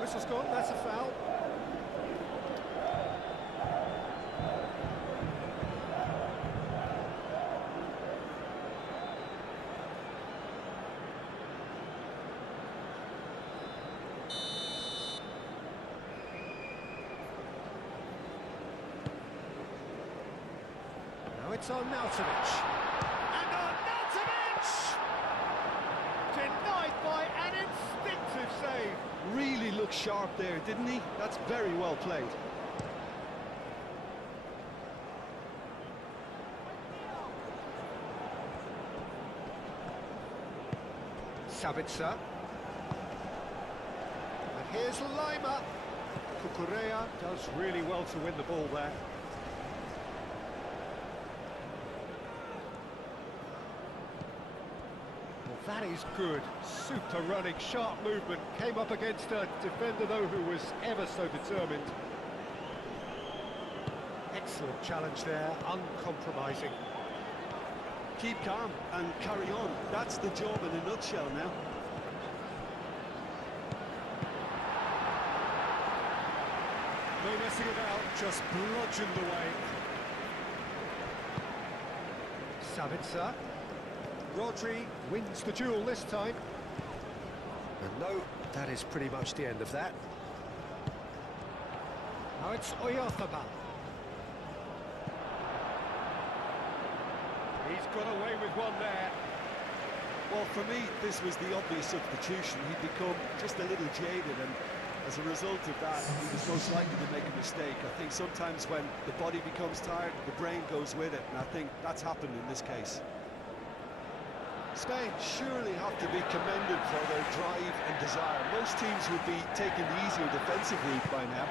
Whistle's gone, that's a foul. It's Arnautovic. And Arnautovic! Denied by an instinctive save. Really looked sharp there, didn't he? That's very well played. Sabitzer. And here's Lima. Cucurella does really well to win the ball there. That is good. Super running, sharp movement. Came up against a defender, though, who was ever so determined. Excellent challenge there, uncompromising. Keep calm and carry on. That's the job in a nutshell now. No messing about, just bludgeoned away. Sabitzer. Rodri wins the duel this time. And no, that is pretty much the end of that. Now it's Oyarzabal. He's got away with one there. Well, for me, this was the obvious substitution. He'd become just a little jaded, and as a result of that, he was most likely to make a mistake. I think sometimes when the body becomes tired, the brain goes with it, and I think that's happened in this case. Spain surely have to be commended for their drive and desire. Most teams would be taking the easier defensive route by now.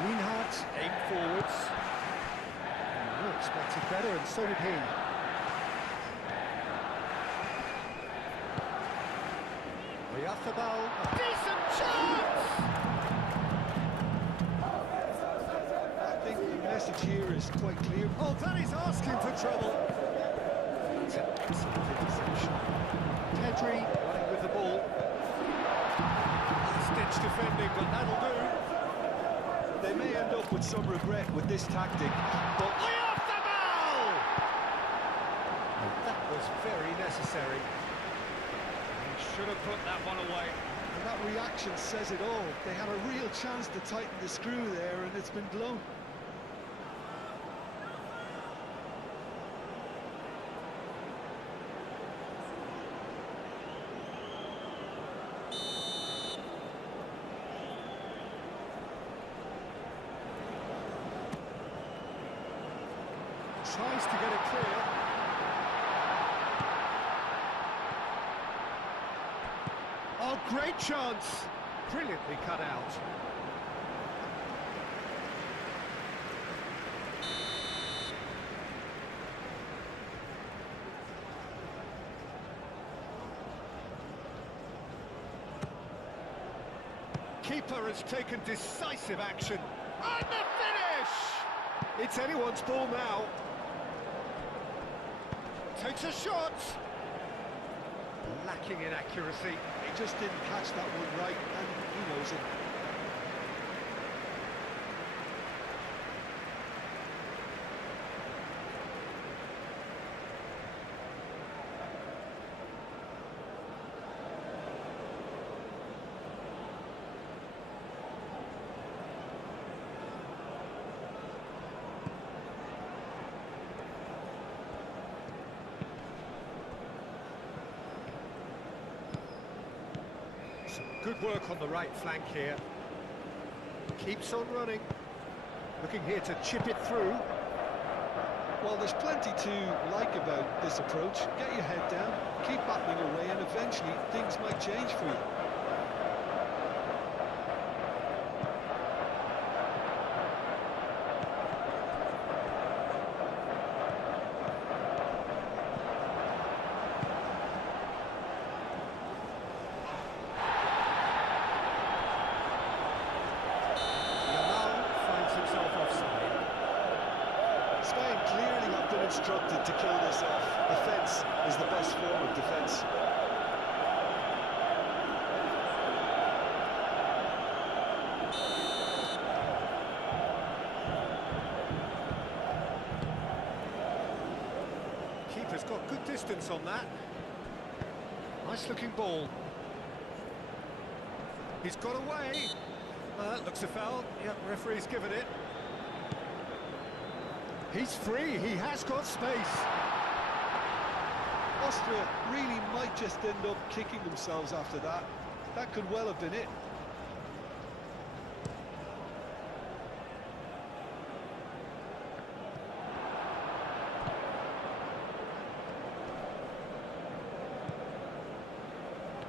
Lienhardt aimed forwards. Oh, expected better, and so did he. Oyarzabal, a decent chance! I think the message here is quite clear. Oh, that is asking for trouble. It's an excellent interception. Pedri running with the ball. Stitch defending, but that'll do. They may end up with some regret with this tactic, but Oyarzabal! Oh, that was very necessary. He should have put that one away. and that reaction says it all. They had a real chance to tighten the screw there, and it's been blown. Tries to get it clear. Oh, great chance! Brilliantly cut out. Keeper has taken decisive action. And the finish! It's anyone's ball now. Takes a shot. Lacking in accuracy. He just didn't catch that one right, and he knows it. Good work on the right flank here. Keeps on running. Looking here to chip it through. Well, there's plenty to like about this approach. Get your head down, keep battling away, and eventually things might change for you. Instructed to kill this off. Defence is the best form of defence. Keeper's got good distance on that. Nice looking ball. He's got away. That looks a foul. Yep, referee's given it. He's free, he has got space. Austria really might just end up kicking themselves after that. That could well have been it.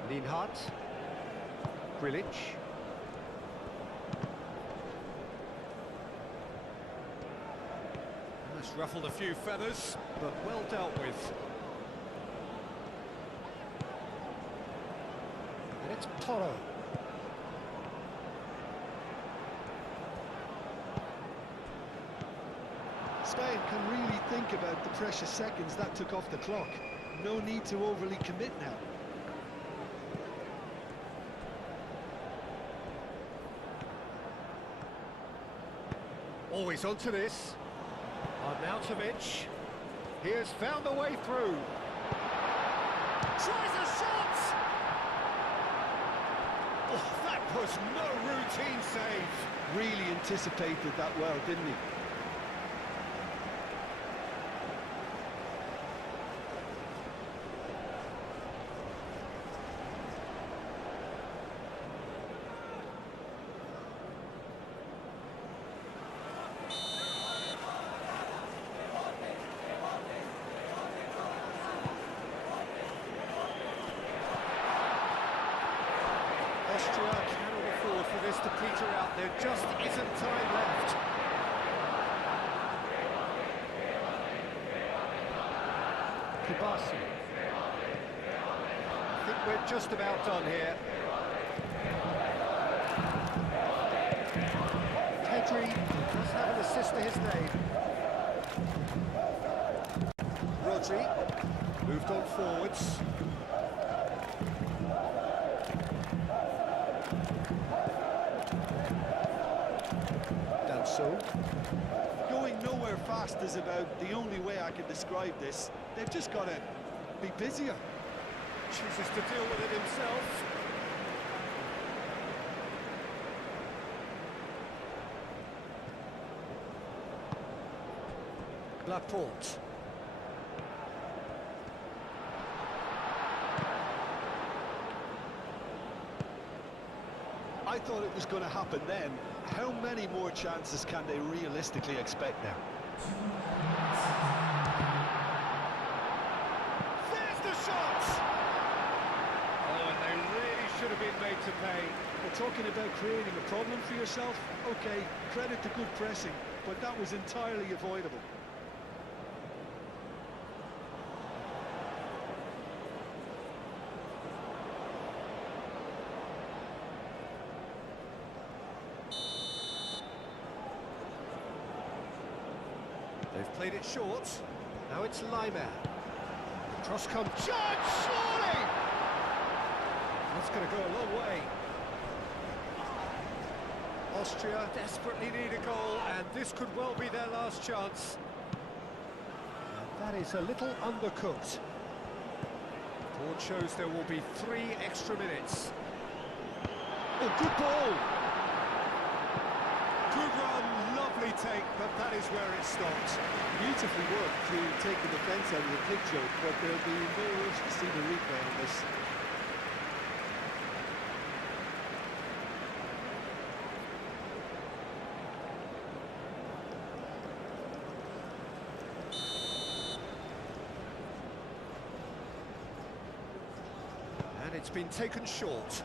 Lienhardt. Grilic. That's ruffled a few feathers, but well dealt with. And it's Toro. Spain can really think about the precious seconds that took off the clock. No need to overly commit now. Always onto this. Arnautovic, he has found a way through. Tries a shot! Oh, that was no routine save. Really anticipated that well, didn't he? Austria cannot afford for this to peter out. There just isn't time left. Kibasi. I think we're just about done here. Pedri does have an assist to his name. Rodri moved on forwards. Going nowhere fast is about the only way I can describe this. They've just got to be busier. Chooses to deal with it himself. Laporte. I thought it was going to happen then. How many more chances can they realistically expect now? There's the shot! Oh, and they really should have been made to pay. We're talking about creating a problem for yourself? Okay, credit to good pressing, but that was entirely avoidable. They've played it short. Now it's Lima. Cross comes. Judge, surely! That's going to go a long way. Austria desperately need a goal, and this could well be their last chance. And that is a little undercooked. Board shows there will be 3 extra minutes. Oh, good ball! Good run, lovely take, but that is where it stopped. Beautifully worked to take the defence out of the picture, but there'll be no rush to see the replay on this. it's been taken short.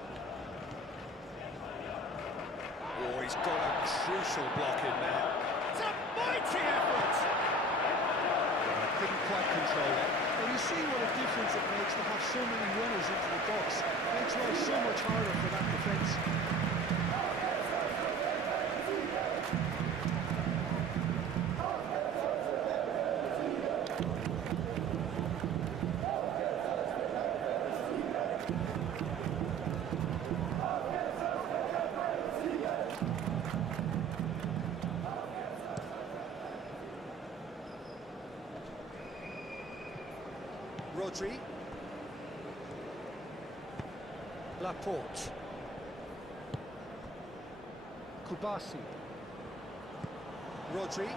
Oh, he's got a crucial block in there. It's a mighty effort! Couldn't quite control it. Well, you see what a difference it makes to have so many runners into the box. Makes life so much harder for that defence. Rodri. Laporte. Kubasi. Rodri.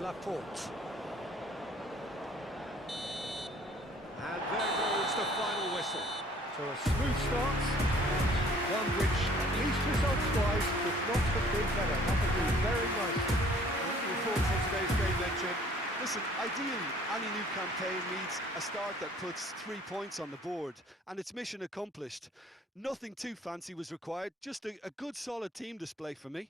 Laporte. And there goes the final whistle. So a smooth start, one which, at least results-wise, could not have been better. That would be very nice. What are your thoughts on today's game then, Jim? Listen, ideally, any new campaign needs a start that puts 3 points on the board, and it's mission accomplished. Nothing too fancy was required, just a good solid team display for me.